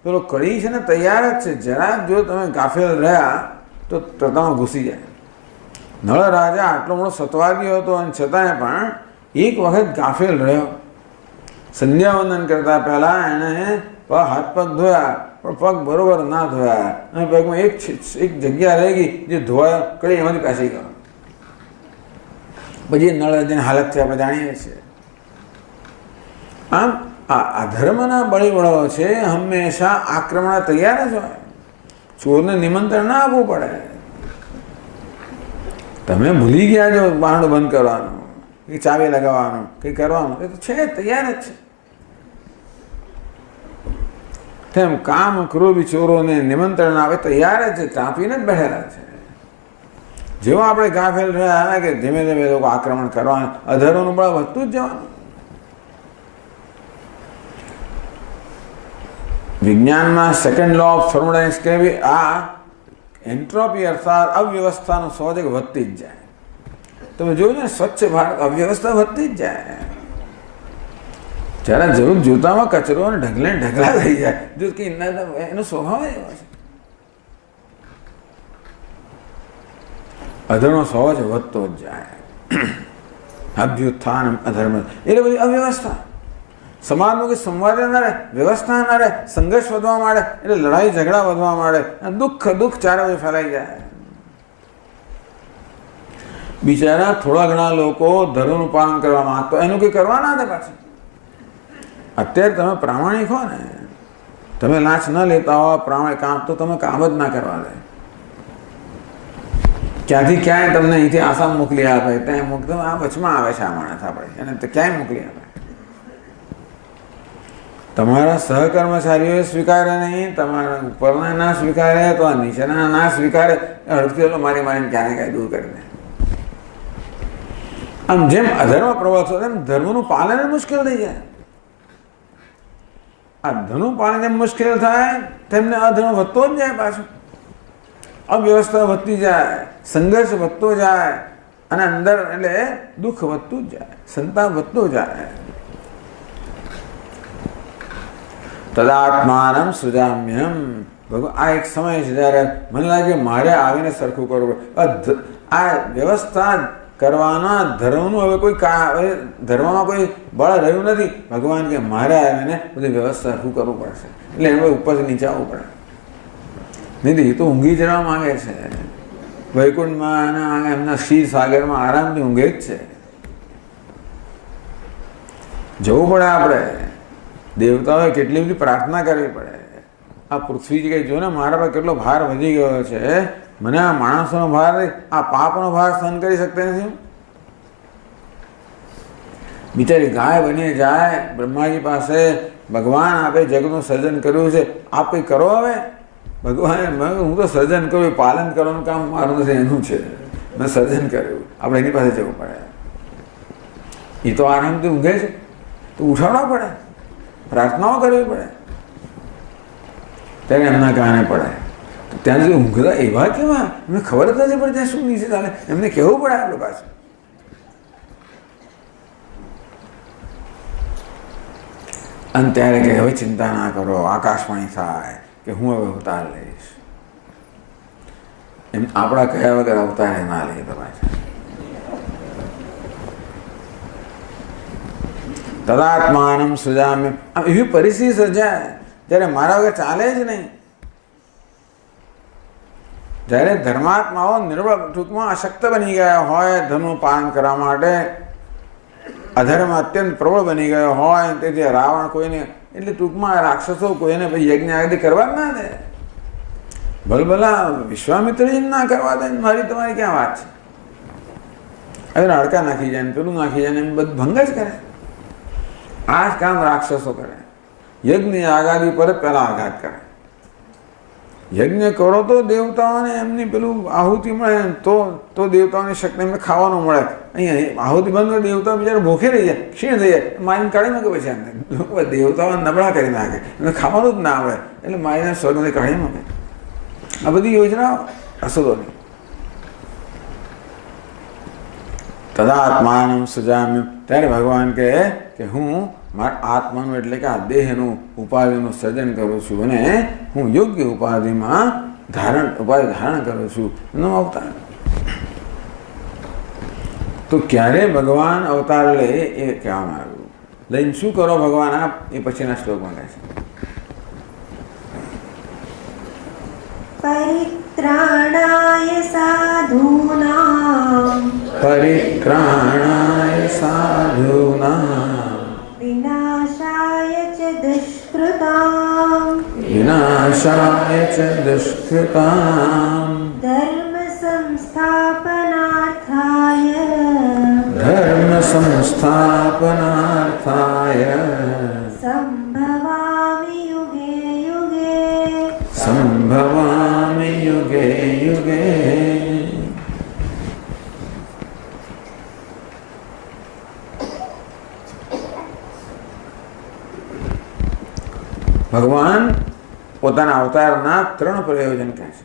પેલો કળી છે ને તૈયાર જ છે. જરાક જો તમે ગાફેલ રહ્યા તો તતામાં ઘૂસી જાય. નળ રાજા આટલો મોટો સત્વાદી હતો અને છતાંય પણ એક વખત ગાફેલ રહ્યો. સંધ્યાવંદન કરતા પહેલા એણે હાથ પગ ધોયા પણ પગ બરોબર ના ધોયા અને પગમાં એક જગ્યા રહી ગઈ જે ધોયા કળી એમાંથી પાછી ગયો. પછી નળ રાજાની હાલતથી આપણે જાણીએ છીએ. આમ આ અધર્મના બળીવળો છે હંમેશા આક્રમણ તૈયાર જ હોય. ચોરને નિમંત્રણ ના આપવું પડે. તમે ભૂલી ગયા છો બારણું બંધ કરવાનું, કે ચાવી લગાવવાનું, કંઈ કરવાનું, એ તો છે તૈયાર જ છે. તેમ કામ ક્રોધી ચોરોને નિમંત્રણ આવે તૈયાર જ છે, ચાંપીને જ બેઠેલા છે. જેવો આપણે ગાફેલ રહ્યા કે ધીમે ધીમે લોકો આક્રમણ કરવાનું, અધરોનું બળ વધતું જ જવાનું. વિજ્ઞાનમાં સેકન્ડ લો ઓફ થર્મોડાયનેમિક્સ કહેવી, આ એન્ટ્રોપી અર્થાત અવ્યવસ્થાનો સ્વભાવ વધતી જ જાય. તમે જોયું ને સ્વચ્છ ભારત, અવ્યવસ્થા વધતી જ જાય. જ્યારે જરૂર જોતામાં કચરો અને ઢગલા થઈ જાય, જો કે એનો સ્વભાવ એવો છે. અધર્મનો સ્વભાવ છે વધતો જ જાય. અભ્યુત્થાન અધર્મ એટલે બધી અવ્યવસ્થા. સમાજમાં કોઈ સંવાદ ના રહે, વ્યવસ્થા ના રહે, સંઘર્ષ વધવા માંડે, એટલે લડાઈ ઝઘડા વધવા માંડે, દુઃખ ચારે બાજુ ફેલાઈ જાય. બિચારા થોડા ઘણા લોકો ધર્મનું પાલન કરવા માંગતો, એનું કંઈ કરવા ના દે પાછું. અત્યારે તમે પ્રામાણિક હો ને, તમે લાંચ ન લેતા હો, પ્રામાણિક કામ, તો તમે કામ જ ના કરવા દે. ક્યાંથી ક્યાંય તમને અહીંથી આસામ મોકલી આપે, ત્યાં મોકલી આ વચમાં આવે છે આ માણસ, આપણે એને ક્યાંય મોકલી આપે. તમારા સહકર્મચારીઓએ સ્વીકારે નહીં, તમારા ઉપરના ના સ્વીકારે, તો આ નીચેના ના સ્વીકારે, હડફેલો મારીને ક્યાં ને ક્યાં દૂર કરીને. આમ જેમ અધર્મ પ્રવર્ત થતો તેમ ધર્મનું પાલન મુશ્કેલ થઈ જાય. આ ધર્મનું પાલન જેમ મુશ્કેલ થાય તેમને અધર્મ વધતો જ જાય પાછું. અવ્યવસ્થા વધતી જાય, સંઘર્ષ વધતો જાય, અને અંદર એટલે દુઃખ વધતું જ જાય, સંતાપ વધતો જાય. તદાત્માનમ સૃજામ્યહમ. ભગવાન આ એક સમય છે જ્યારે મને લાગે મારે આવીને સરખું કરવું. આ વ્યવસ્થા કરવાના ધર્મનું હવે કોઈ ધર્મમાં કોઈ બળ રહ્યું નથી. ભગવાન કે મારે આવીને બધી વ્યવસ્થા સરખું કરવું પડશે, એટલે એને ઉપરથી નીચે આવવું પડે. નહીં એ તો ઊંઘી જવા માંગે છે. વૈકુંઠમાં અને એમના ક્ષીર સાગરમાં આરામથી ઊંઘે જ છે. જવું પડે આપણે. દેવતાઓએ કેટલી બધી પ્રાર્થના કરવી પડે. આ પૃથ્વી કઈ જો ને મારા પર કેટલો ભાર વધી ગયો છે, મને આ માણસોનો ભાર, આ પાપનો ભાર સહન કરી શકતા નથી. બિચારી ગાય બની જાય બ્રહ્માજી પાસે, ભગવાન આપે જગતનું સર્જન કર્યું છે, આપ કંઈ કરો. હવે ભગવાન હું તો સર્જન કર્યું, પાલન કરવાનું કામ મારું નથી, એનું છે. મેં સર્જન કર્યું, આપણે એની પાસે જવું પડે. એ તો આરામથી ઊંઘે છે, તો ઉઠાડવા પડે, પ્રાર્થનાઓ કરવી પડે, ત્યારે એમના કારણે પડે. ત્યાં સુધી ઊંઘતા એવા કેવા, એમને ખબર જ નથી પડે ત્યાં શું નીચે ચાલે, એમને કહેવું પડે આપણે પાછું. અને ત્યારે કે હવે ચિંતા ના કરો, આકાશવાણી થાય કે હું હવે અવતાર લઈશ. એમ આપણા કયા વગર અવતાર ના લઈએ તો પાછા. તદાત્માનમ સૃજામ્ય. આમ એવી પરિસ્થિતિ સર્જાય જ્યારે મારા વગર ચાલે જ નહીં. જ્યારે ધર્માત્માઓ નિર્બળ, ટૂંકમાં અશક્ત બની ગયા હોય ધર્મનું પાલન કરવા માટે, અધર્મ અત્યંત પ્રબળ બની ગયો હોય, તેથી રાવણ કોઈને, એટલે ટૂંકમાં રાક્ષસો કોઈને યજ્ઞ આદિ કરવા જ ના દે. ભલભલા વિશ્વામિત્રજી ના કરવા દે, મારી તમારી ક્યાં વાત છે. હવે હાડકા નાખી જાય ને પેલું નાખી જાય ને એમ બધું ભંગ જ કરે. આ જ કામ રાક્ષસો કરે. યજ્ઞ આગાદી પર જ પહેલા આઘાત કરે. યજ્ઞ કરો તો દેવતાઓને એમની પેલું આહુતિ મળે, તો દેવતાઓની શક્તિ એમને ખાવાનું મળે. અહીંયા આહુતિ બંધ હોય, દેવતાઓ બિચારા ભૂખે રહી જાય, ક્ષીણ થઈ જાય, મારીને કાઢી નાખે. પછી એમને દેવતાઓ નબળા કરી નાખે, એમને ખાવાનું જ ના આવડે, એટલે મારીને સ્વર્ગથી કાઢી નાખે. આ બધી યોજનાઓ અસુરોની. તદાત્માનમ સૃજામ્ય. ત્યારે ભગવાન કહે કે હું મારા આત્માનું એટલે કે આ દેહનું ઉપાધિનું સર્જન કરું છું, અને હું યોગ્ય ઉપાધિમાં ઉપાધિ ધારણ કરું છું, એનો અવતાર. તો ક્યારે ભગવાન અવતાર લે એ કહેવામાં આવ્યું. લઈને શું કરો ભગવાન આપ, એ પછીના શ્લોકમાં કહે છે. પરિત્રાણાય સાધૂનાં, પરિત્રાણાય સાધૂનાં, વિનાશાય વિનાશાય ચ દુષ્કૃતામ ધર્મ સંસ્થાપનાર્થાય ધર્મ સંસ્થાપનાર્થાય સંભવામિ યુગે યુગે સંભવામિ યુગે યુગે. ભગવાન પોતાના અવતારના 3 પ્રયોજન કહે છે.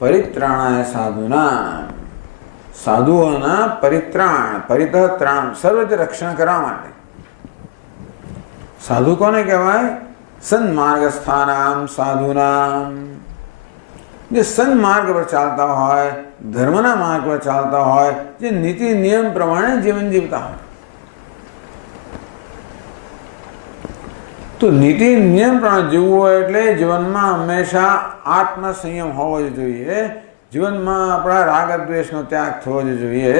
પરિત્રાણાય સાધુના, સાધુઓના પરિત્રાણ, પરિતઃ ત્રાણ, સર્વથી રક્ષણ કરવા માટે. સાધુ કોને કહેવાય? સન્માર્ગસ્થાનામ સાધુનામ, જે સન્માર્ગ પર ચાલતા હોય, ધર્મના માર્ગ પર ચાલતા હોય, જે નીતિ નિયમ પ્રમાણે જીવન જીવતા હોય. તો નીતિ નિયમ પ્રમાણે જીવવું હોય એટલે જીવનમાં હંમેશા આત્મસંયમ હોવો જ જોઈએ. જીવનમાં આપણા રાગ દ્વેષનો ત્યાગ થવો જ જોઈએ.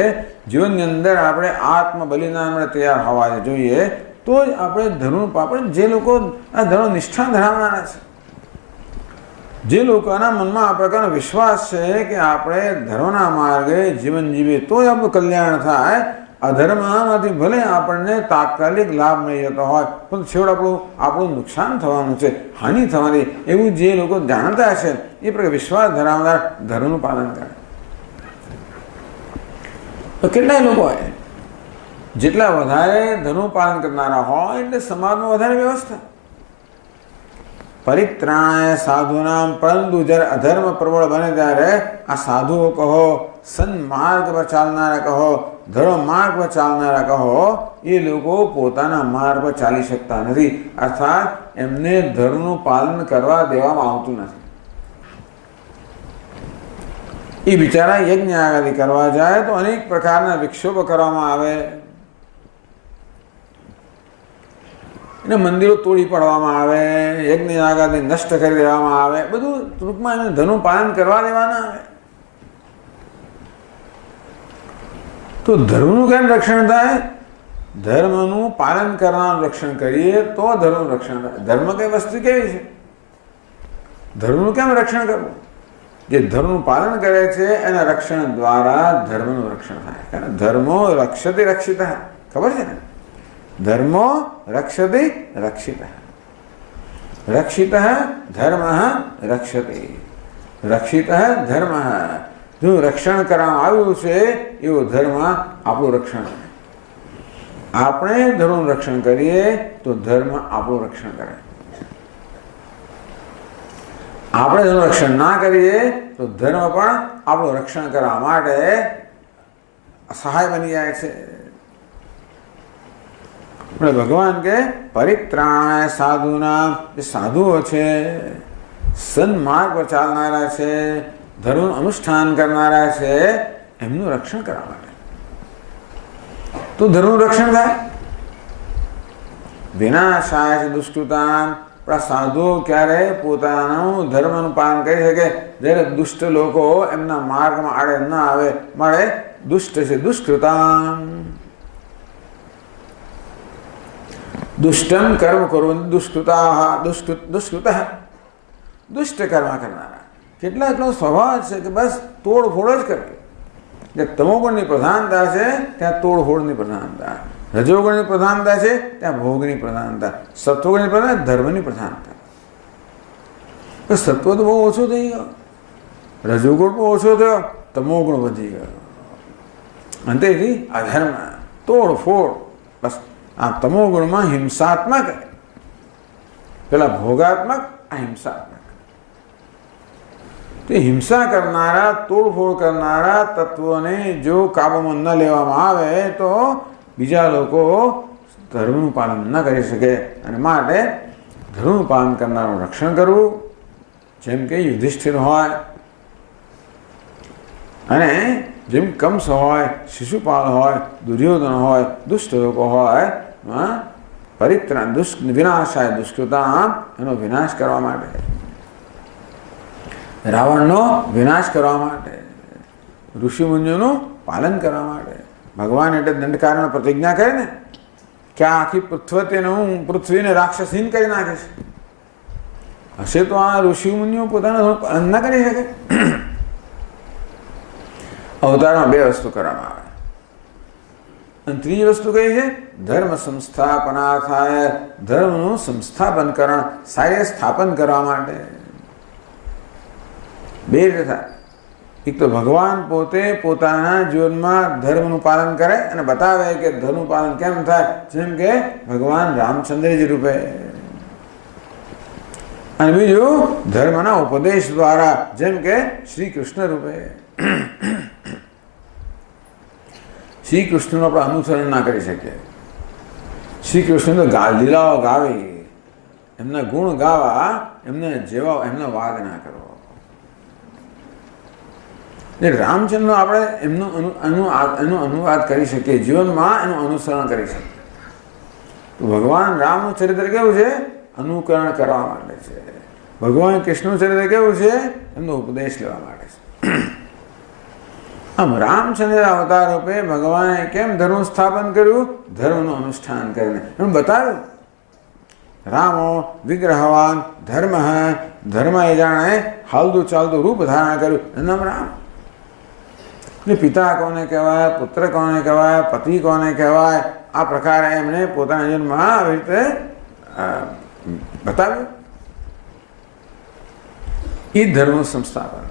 જીવનની અંદર આપણે આત્મ બલિદાન માટે તૈયાર હોવા જ જોઈએ. તો જ આપણે ધર્મ, આપણે જે લોકો આ ધર્મ નિષ્ઠા ધરાવનારા છે, જે લોકોના મનમાં આ પ્રકારનો વિશ્વાસ છે કે આપણે ધર્મના માર્ગે જીવન જીવીએ તો જ આપણું કલ્યાણ થાય. અધર્મમાંથી ભલે આપણને તાત્કાલિક લાભ મળી જતો હોય, પણ છેવટે આપણું નુકસાન થવાનું છે, હાનિ થવાની, એવું જે લોકો જાણતા છે એ પ્રકાર વિશ્વાસ ધરાવનાર ધર્મનું પાલન કરે. તો કેટલાય લોકો હોય, જેટલા વધારે ધર્મનું પાલન કરનારા હોય એટલે સમાજમાં વધારે વ્યવસ્થા. પરિત્રાણાય સાધુનામ, પરંતુ જ્યારે અધર્મ પ્રબળ બને ત્યારે આ સાધુઓ કહો, સન્માર્ગ પર ચાલનારા કહો, ધર્મ માર્ગ પર ચાલનારા કહો, એ લોકો પોતાના માર્ગ પર ચાલી શકતા નથી. અર્થાત એમને ધર્મનું પાલન કરવા દેવામાં આવતું નથી. એ બિચારા યજ્ઞ આદિ કરવા જાય તો અનેક પ્રકારના વિક્ષોભ કરવામાં આવે, એને મંદિરો તોડી પાડવામાં આવે, યજ્ઞ યાગાદિ નષ્ટ કરી દેવામાં આવે, બધું ટૂંકમાં એને ધર્મનું પાલન કરવા દેવાના આવે. તો ધર્મનું કેમ રક્ષણ થાય? ધર્મનું પાલન કરવાનું રક્ષણ કરીએ તો ધર્મનું રક્ષણ થાય. ધર્મ કઈ વસ્તુ કેવી છે? ધર્મનું કેમ રક્ષણ કરવું? જે ધર્મનું પાલન કરે છે એના રક્ષણ દ્વારા ધર્મનું રક્ષણ થાય. કારણ ધર્મો રક્ષતે રક્ષિત, ખબર છે ને? ધર્મો રક્ષતે રક્ષિત, રક્ષિત ધર્મ રક્ષતે, રક્ષિત ધર્મ. જો રક્ષણ કરવામાં આવ્યું છે એવો ધર્મ આપણું રક્ષણ કરે. આપણે ધર્મનું રક્ષણ કરીએ તો ધર્મ આપણું રક્ષણ કરે. આપણે ધર્મનું રક્ષણ ના કરીએ તો ધર્મ પણ આપણું રક્ષણ કરવા માટે સહાય બની જાય છે. ભગવાન કે પરિત્રાણાય સાધુના, જે સાધુઓ છે, સન્માર્ગ પર ચાલનારા છે, ધર્મનું અનુષ્ઠાન કરનારા છે, એમનું રક્ષણ કરવા માટે. તો ધર્મનું રક્ષણ થાય. વિનાશાય છે દુષ્કૃતામ, પણ સાધુઓ ક્યારે પોતાનું ધર્મનું પાલન કરી શકે? જ્યારે દુષ્ટ લોકો એમના માર્ગમાં આડે ન આવે, મળે દુષ્ટ છે દુષ્કૃતામ. દુષ્ટમ કર્મ કરવું, દુષ્કૃતા, દુષ્કૃત, દુષ્ટ કર્મ કરનારા. કેટલાકનો સ્વભાવ છે કે બસ તોડફોડ જ કરવી. જે તમોગુણની પ્રધાનતા છે ત્યાં તોડફોડની પ્રધાનતા, રજોગુણની પ્રધાનતા છે ત્યાં ભોગની પ્રધાનતા, સત્વગુણની પ્રધાનતા, ધર્મની પ્રધાનતા. સત્વ તો બહુ ઓછો થઈ ગયો, રજોગુણ બહુ ઓછો થયો, તમોગુણ વધી ગયો. અંતેથી અધર્મ, તોડફોડ. બસ આ તમોગુણમાં હિંસાત્મક, પેલા ભોગાત્મક, આ હિંસાત્મક. તો હિંસા કરનારા, તોડફોડ કરનારા તત્વોને જો કાબૂમાં ન લેવામાં આવે તો બીજા લોકો ધર્મનું પાલન ન કરી શકે. અને માટે ધર્મનું પાલન કરનારું રક્ષણ કરવું, જેમ કે યુધિષ્ઠિર હોય, અને જેમ કંસ હોય, શિશુપાલ હોય, દુર્યોધન હોય, દુષ્ટ લોકો હોય, પરિત્રાણ, વિનાશાય દુષ્કૃતામ, એનો વિનાશ કરવા માટે, રાવણનો વિનાશ કરવા માટે, ઋષિમુનિઓનું પાલન કરવા માટે. ભગવાન એટલે દંડકારણની પ્રતિજ્ઞા કરે ને કે આ આખી પૃથ્વીને રાક્ષસહીન કરી નાખીશ. હશે તો આ ઋષિ મુનિઓ પોતાનું પાલન ના કરી શકે. અવતારમાં બે વસ્તુ કરવામાં આવે અને ત્રીજી વસ્તુ કઈ છે? ધર્મ સંસ્થાપનાર્થાય, ધર્મનું સંસ્થાપન કરણ, સારી સ્થાપન કરવા માટે. બે રીતે થાય. એક તો ભગવાન પોતે પોતાના જીવનમાં ધર્મનું પાલન કરે અને બતાવે કે ધર્મનું પાલન કેમ થાય, જેમ કે ભગવાન રામચંદ્રજી રૂપે. અને બીજું ધર્મના ઉપદેશ દ્વારા, જેમ કે શ્રી કૃષ્ણ રૂપે. શ્રી કૃષ્ણનું આપણે અનુસરણ ના કરી શકીએ. શ્રી કૃષ્ણ તો લીલાઓ ગાવી, એમના ગુણ ગાવા, એમને જેવા એમનો વાદ ના કરવો. રામચંદ્ર આપણે એનો અનુવાદ કરી શકીએ, જીવનમાં એનું અનુસરણ કરી શકીએ. તો ભગવાન રામનું ચરિત્ર કેવું છે? અનુકરણ કરવા માટે છે. ભગવાન કૃષ્ણનું ચરિત્ર કેવું છે? એમનો ઉપદેશ લેવા માટે છે. આમ રામચંદ્ર અવતાર રૂપે ભગવાને કેમ ધર્મ સ્થાપન કર્યું? ધર્મનું અનુષ્ઠાન કરીને એમ બતાવ્યું. રામો વિગ્રહવાન ધર્મ, ધર્મ એ જાણે હાલતું ચાલતું રૂપ ધારણ કર્યું, એનું નામ રામ. એટલે પિતા કોને કહેવાય, પુત્ર કોને કહેવાય, પતિ કોને કહેવાય, આ પ્રકારે એમણે પોતાના જીવનમાં આવી રીતે બતાવ્યું. એ ધર્મ સંસ્થાપન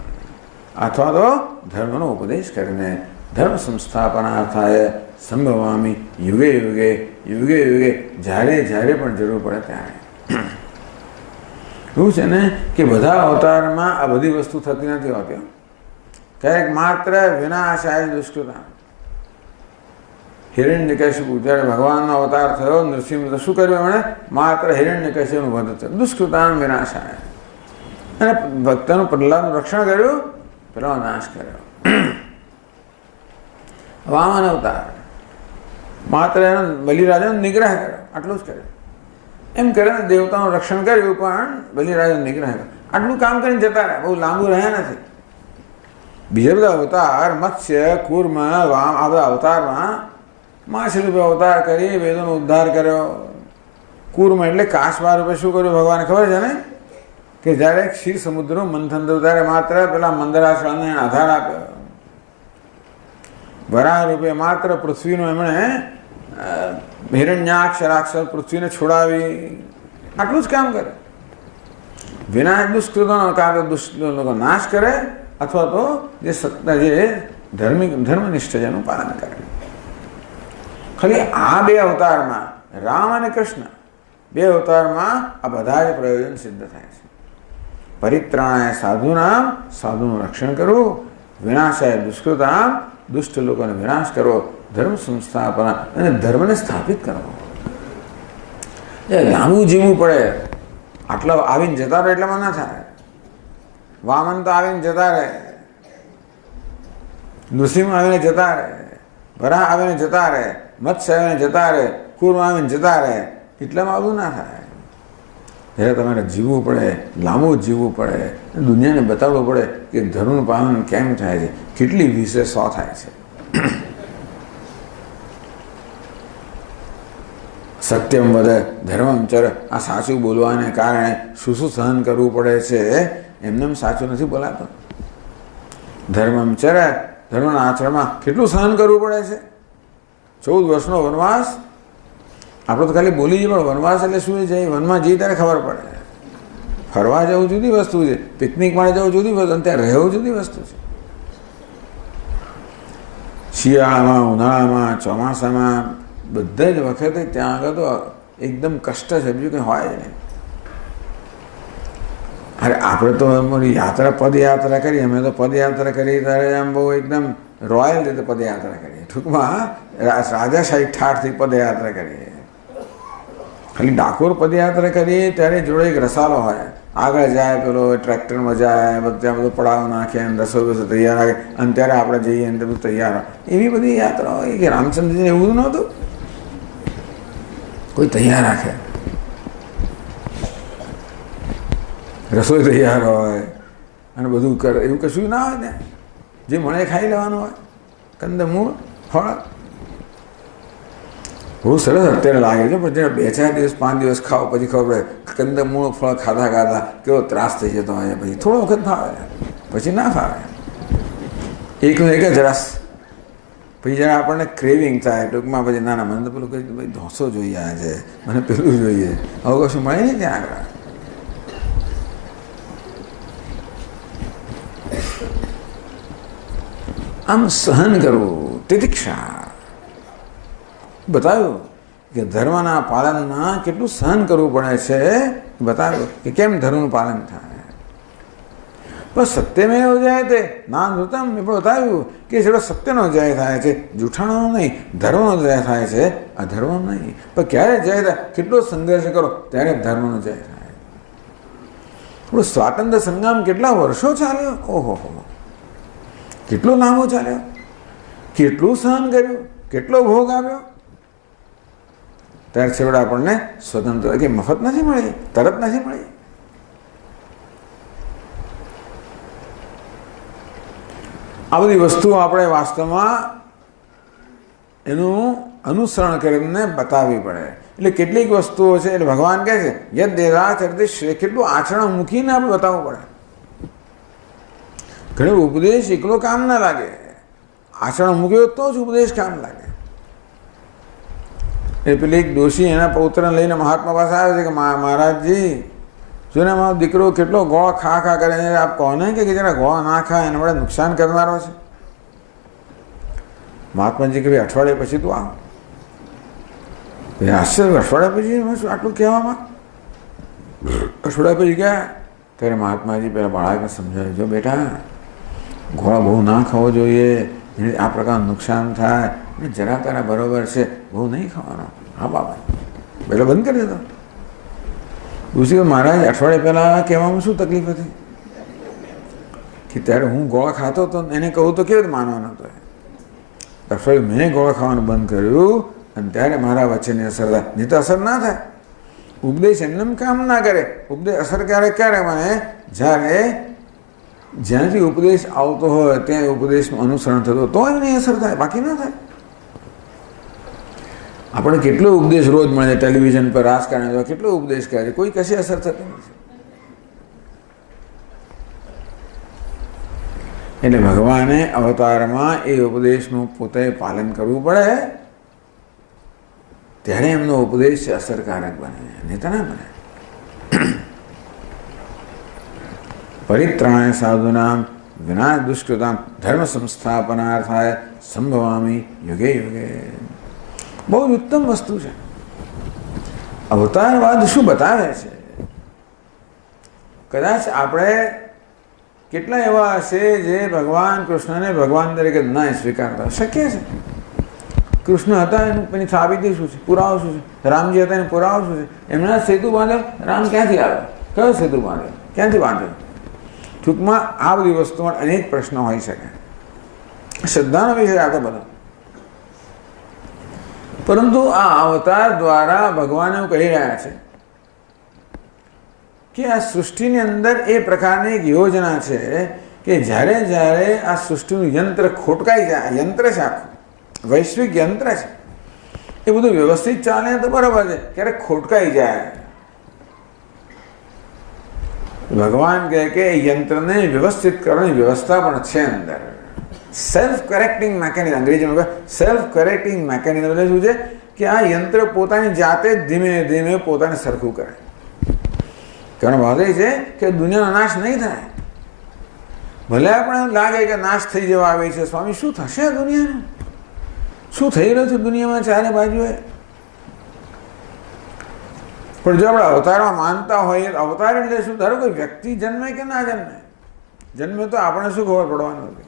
અથવા તો ધર્મનો ઉપદેશ કરીને ધર્મ સંસ્થાપનાર્થાય સંભવામી યુગે યુગે યુગે યુગે, જ્યારે જ્યારે પણ જરૂર પડે ત્યારે. એવું છે ને કે બધા અવતારમાં આ બધી વસ્તુ થતી નથી હોતી. ક્યારેક માત્ર વિનાશાય દુષ્કૃતા. હિરણ્યકશિપુ જ્યારે ભગવાનનો અવતાર થયો, નૃસિંહ તો શું કર્યું એમણે? માત્ર હિરણ્યકશિપુનું વધ થયું, દુષ્કૃતા વિનાશાય. અને ભક્તનું પ્રહલાદનું રક્ષણ કર્યું, પેલો નાશ કર્યો. વામન અવતાર માત્ર એનો બલિરાજાનો નિગ્રહ કર્યો, આટલું જ કર્યું. એમ કરીને દેવતાનું રક્ષણ કર્યું, પણ બલિરાજાનો નિગ્રહ કર્યો. આટલું કામ કરીને જતા રહ્યા, બહુ લાંબુ રહ્યા નથી. બીજા બધા અવતાર, મત્સ્ય, કૂર્મ, વામ, આ બધા અવતારમાં માછલી રૂપે અવતાર કરી વેદોનો ઉદ્ધાર કર્યો. કૂર્મ એટલે કાચબા રૂપે શું કર્યું ભગવાને ખબર છે ને? કે જ્યારે ક્ષીર સમુદ્રનું મંથન થયું ત્યારે માત્ર પેલા મંદરાચળને આધાર આપ્યો. વરાહ રૂપે માત્ર પૃથ્વીનું એમણે હિરણ્યાક્ષરાક્ષર પૃથ્વીને છોડાવી, આટલું જ કામ કરે. વિનાશ દુષ્કૃતોનો કાં તો દુષ્કૃતોનો નાશ કરે અથવા તો જે સત્તા જે ધર્મનિષ્ઠ છે એનું પાલન કરે. ખાલી આ બે અવતારમાં, રામ અને કૃષ્ણ, બે અવતારમાં આ બધા જ પ્રયોજન સિદ્ધ થાય છે. પરિત્રાણાય સાધુનામ, સાધુનું રક્ષણ કરવું. વિનાશાય દુષ્કૃતામ, દુષ્ટ લોકોને વિનાશ કરવો. ધર્મ સંસ્થાપના, અને ધર્મને સ્થાપિત કરવો. એ લાંબુ જીવવું પડે. આટલા આવીને જતા રહે એટલામાં ના થાય. વામન તો આવીને જતા રહે, નૃસિંહ આવીને જતા રહે, વરાહ આવીને જતા રહે, મત્સ્ય આવીને જતા રહે, કૂર્મ આવીને જતા રહે, એટલામાં આવું ના થાય. જ્યારે તમારે જીવવું પડે, લાંબુ જીવવું પડે, દુનિયાને બતાવવું પડે કે ધર્મનું પાલન કેમ થાય છે, કેટલી વિશે 100 થાય છે. સત્યમ વદ ધર્મમ ચર, આ સાચું બોલવાને કારણે શું શું સહન કરવું પડે છે, એમને સાચું નથી બોલાતો. ધર્મમ ચર, ધર્મના આચરણમાં કેટલું સહન કરવું પડે છે. 14 વર્ષનો વનવાસ. આપણે તો ખાલી બોલી જઈએ, પણ વનવાસ એટલે શું છે? વનમાં જઈએ ત્યારે ખબર પડે. ફરવા જવું જુદી વસ્તુ છે, પિકનિક માટે જવું જુદી વસ્તુ, અને ત્યાં રહેવું જુદી વસ્તુ છે. શિયાળામાં, ઉનાળામાં, ચોમાસામાં, બધા જ વખતે ત્યાં આગળ તો એકદમ કષ્ટ છે, બીજું કંઈ હોય જ નહીં. અરે આપણે તો અમારી યાત્રા, પદયાત્રા કરી, અમે તો પદયાત્રા કરી ત્યારે આમ બહુ એકદમ રોયલ રીતે પદયાત્રા કરીએ. ટૂંકમાં રાજાશાહી ઠાઠથી પદયાત્રા કરીએ. ખાલી ડાકોર પદયાત્રા કરીએ ત્યારે જોડે એક રસાલો હોય, આગળ જાય પેલો ટ્રેક્ટરમાં જાય, ત્યાં બધું પડાવ નાખે, રસોઈ બસો તૈયાર રાખે, અને ત્યારે આપણે જઈએ અને બધું તૈયાર હોય. એવી બધી યાત્રા હોય કે રામચંદ્રજીને એવું નહોતું, કોઈ તૈયાર રાખે, રસોઈ તૈયાર હોય અને બધું કરે, એવું કશું ના હોય. ત્યાં જે મળે ખાઈ લેવાનું હોય, કંદમૂળ, ફળ. બહુ સરસ અત્યારે લાગે છે, પણ જ્યારે 2-4 દિવસ 5 દિવસ ખાઓ પછી ખબર પડે કંદમૂળ ફળ ખાતા ખાતા કેવો ત્રાસ થઈ જતો હોય. પછી થોડો વખત ફાવે, પછી ના ફાવે. એકનો એક જ રસ. પછી જ્યારે આપણને ક્રેવિંગ થાય ટૂંકમાં, પછી ના મને તો પેલું કહી ભાઈ ઢોસો જોઈએ આજે, મને પેલું જોઈએ, હવે કશું મળે નહીં ત્યાં આગળ. આમ સહન કરવું, તિતિક્ષા. બતાવ્યું કે ધર્મના પાલનમાં કેટલું સહન કરવું પડે છે. બતાવ્યું કે કેમ ધર્મનું પાલન થાય. પણ સત્યમેવ જયતે ના ધૃતમ. એ પણ બતાવ્યું કે જેટલો સત્યનો જય થાય છે, જૂઠાણો નહીં, ધર્મનો જય થાય છે, અધર્મનો નહીં. પણ ક્યારે જય થાય? કેટલો સંઘર્ષ કરો ત્યારે ધર્મનો જય થાય. થોડું સ્વાતંત્ર્ય સંગ્રામ કેટલા વર્ષો ચાલ્યો, ઓહો, કેટલો લાંબો ચાલ્યો, કેટલું સહન કર્યું, કેટલો ભોગ આવ્યો. ત્યારે છેવટે આપણને સ્વતંત્ર કે મફત નથી મળી, તરત નથી મળી. આ બધી વસ્તુઓ આપણે વાસ્તવમાં એનું અનુસરણ કરીને બતાવવી પડે. એટલે કેટલીક વસ્તુઓ છે એટલે ભગવાન કહે છે યદ દેવાચરતે શ્રેય, કેટલું આચરણ મૂકીને આપણે બતાવવું પડે. ઘણી ઉપદેશ એકલો કામ ના લાગે, આચરણ મૂક્યો તો જ ઉપદેશ કામ લાગે. એ પેલી એક ડોશી એના પૌત્રને લઈને મહાત્મા પાસે આવે છે કે મહારાજજી જો ને મારો દીકરો કેટલો ગોળ ખા ખા કરે, આપ કહો ને કે જરા ગોળ ના ખાય, એને વડે નુકસાન કરનારો છે. મહાત્માજી કે ભાઈ અઠવાડિયા પછી તું આવ. આશ્ચર્ય, અઠવાડિયા પછી આટલું કહેવામાં? અઠવાડિયા પછી ગયા ત્યારે મહાત્માજી પેલા બાળકને સમજાવ્યું, જો બેટા ગોળ બહુ ના ખાવો જોઈએ, આ પ્રકારનું નુકસાન થાય, જરા તારા બરોબર છે, બહુ નહીં ખાવાનો. હા બાબા, પહેલાં બંધ કરી દેતો. દૂસરી મહારાજ અઠવાડિયા પહેલાં કહેવામાં શું તકલીફ હતી કે ત્યારે હું ગોળ ખાતો તો એને કહું તો કેવી રીતે માનવાનો હતો. અઠવાડિયું મેં ગોળ ખાવાનું બંધ કર્યું અને ત્યારે મારા વચ્ચેની અસર થાય, નહીં તો અસર ના થાય. ઉપદેશ એમને કામ ના કરે. ઉપદેશ અસર ક્યારે મને? જ્યારે જ્યાંથી ઉપદેશ આવતો હોય ત્યાં ઉપદેશનું અનુસરણ થતું તો એની અસર થાય, બાકી ના થાય. આપણે કેટલો ઉપદેશ રોજ મળે ટેલિવિઝન પર, રાજકારણ કેટલો ઉપદેશ કરે, કોઈ કશી અસર થતી નથી. એટલે ભગવાને અવતારમાં એ ઉપદેશનું પોતે પાલન કરવું પડે, ત્યારે એમનો ઉપદેશ અસરકારક બને, નહીં તો ના બને. પરિત્રાણાય સાધુનામ વિનાશ દુષ્કૃતામ ધર્મ સંસ્થાપનાર્થાય સંભવામી યુગે યુગે. બહુ જ ઉત્તમ વસ્તુ છે. અવતારવાદ શું બતાવે છે? કદાચ આપણે કેટલા એવા હશે જે ભગવાન કૃષ્ણને ભગવાન તરીકે ના સ્વીકારતા. શક્ય છે. કૃષ્ણ હતા એનું એની સાબિતી શું છે, પુરાવો શું છે? રામજી હતા એનો પુરાવો શું છે? એમના સેતુ બાંધ્યો. રામ ક્યાંથી આવ્યો? કયો સેતુ બાંધ્યો? ક્યાંથી બાંધ્યો? ટૂંકમાં આ બધી વસ્તુમાં અનેક પ્રશ્નો હોઈ શકે. શ્રદ્ધાનો વિષય આ તો બધો. પરંતુ આ અવતાર દ્વારા ભગવાન એવું કહી રહ્યા છે કે આ સૃષ્ટિની અંદર એ પ્રકારની એક યોજના છે કે જ્યારે જ્યારે આ સૃષ્ટિનું યંત્ર ખોટકાઈ જાય, યંત્ર છે આખું વૈશ્વિક યંત્ર છે, એ બધું વ્યવસ્થિત ચાલે તો બરાબર છે, ક્યારેક ખોટકાઈ જાય. ભગવાન કહે કે યંત્રને વ્યવસ્થિત કરવાની વ્યવસ્થા પણ છે અંદર. સેલ્ફ કરેક્ટિંગ મેકેનિઝમ, અંગ્રેજીમાં સેલ્ફ કરેક્ટિંગ મેકેનિઝમ એટલે શું છે કે આ યંત્ર પોતાની જાતે ધીમે ધીમે પોતાને સરખું કરે. કારણ વાત એ છે કે દુનિયાનો નાશ નહીં થાય. ભલે આપણે લાગે કે નાશ થઈ જવા આવે છે, સ્વામી શું થશે આ દુનિયાનું? શું થઈ રહ્યું છે દુનિયામાં ચારે બાજુએ? પણ જો આપણે અવતારમાં માનતા હોઈએ, અવતાર એટલે શું? ધારો કોઈ વ્યક્તિ જન્મે કે ના જન્મે, જન્મે તો આપણે શું ખબર પડવાનું હતી?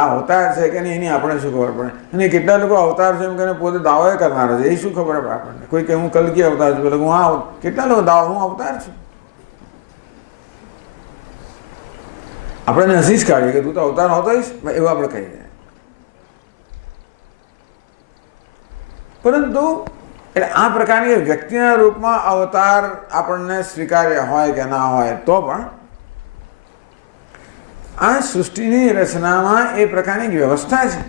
આ અવતાર છે કે નહીં એની આપણે શું ખબર પડે? અને કેટલા લોકો અવતાર છે એમ કરીને પોતે દાવો કરનારા છે, એ શું ખબર પડે આપણને? કોઈ કે હું કલ્કી અવતાર છું, પેલા હું આ, કેટલા લોકો દાવો હું અવતાર છું. આપણે હસી જ કાઢીએ કે તું તો અવતાર હોતો હોઈશ, એવું આપણે કહીએ. પરંતુ એટલે આ પ્રકારની વ્યક્તિના રૂપમાં અવતાર આપણને સ્વીકાર્ય હોય કે ના હોય તો પણ આ સૃષ્ટિની રચનામાં એ પ્રકારની વ્યવસ્થા છે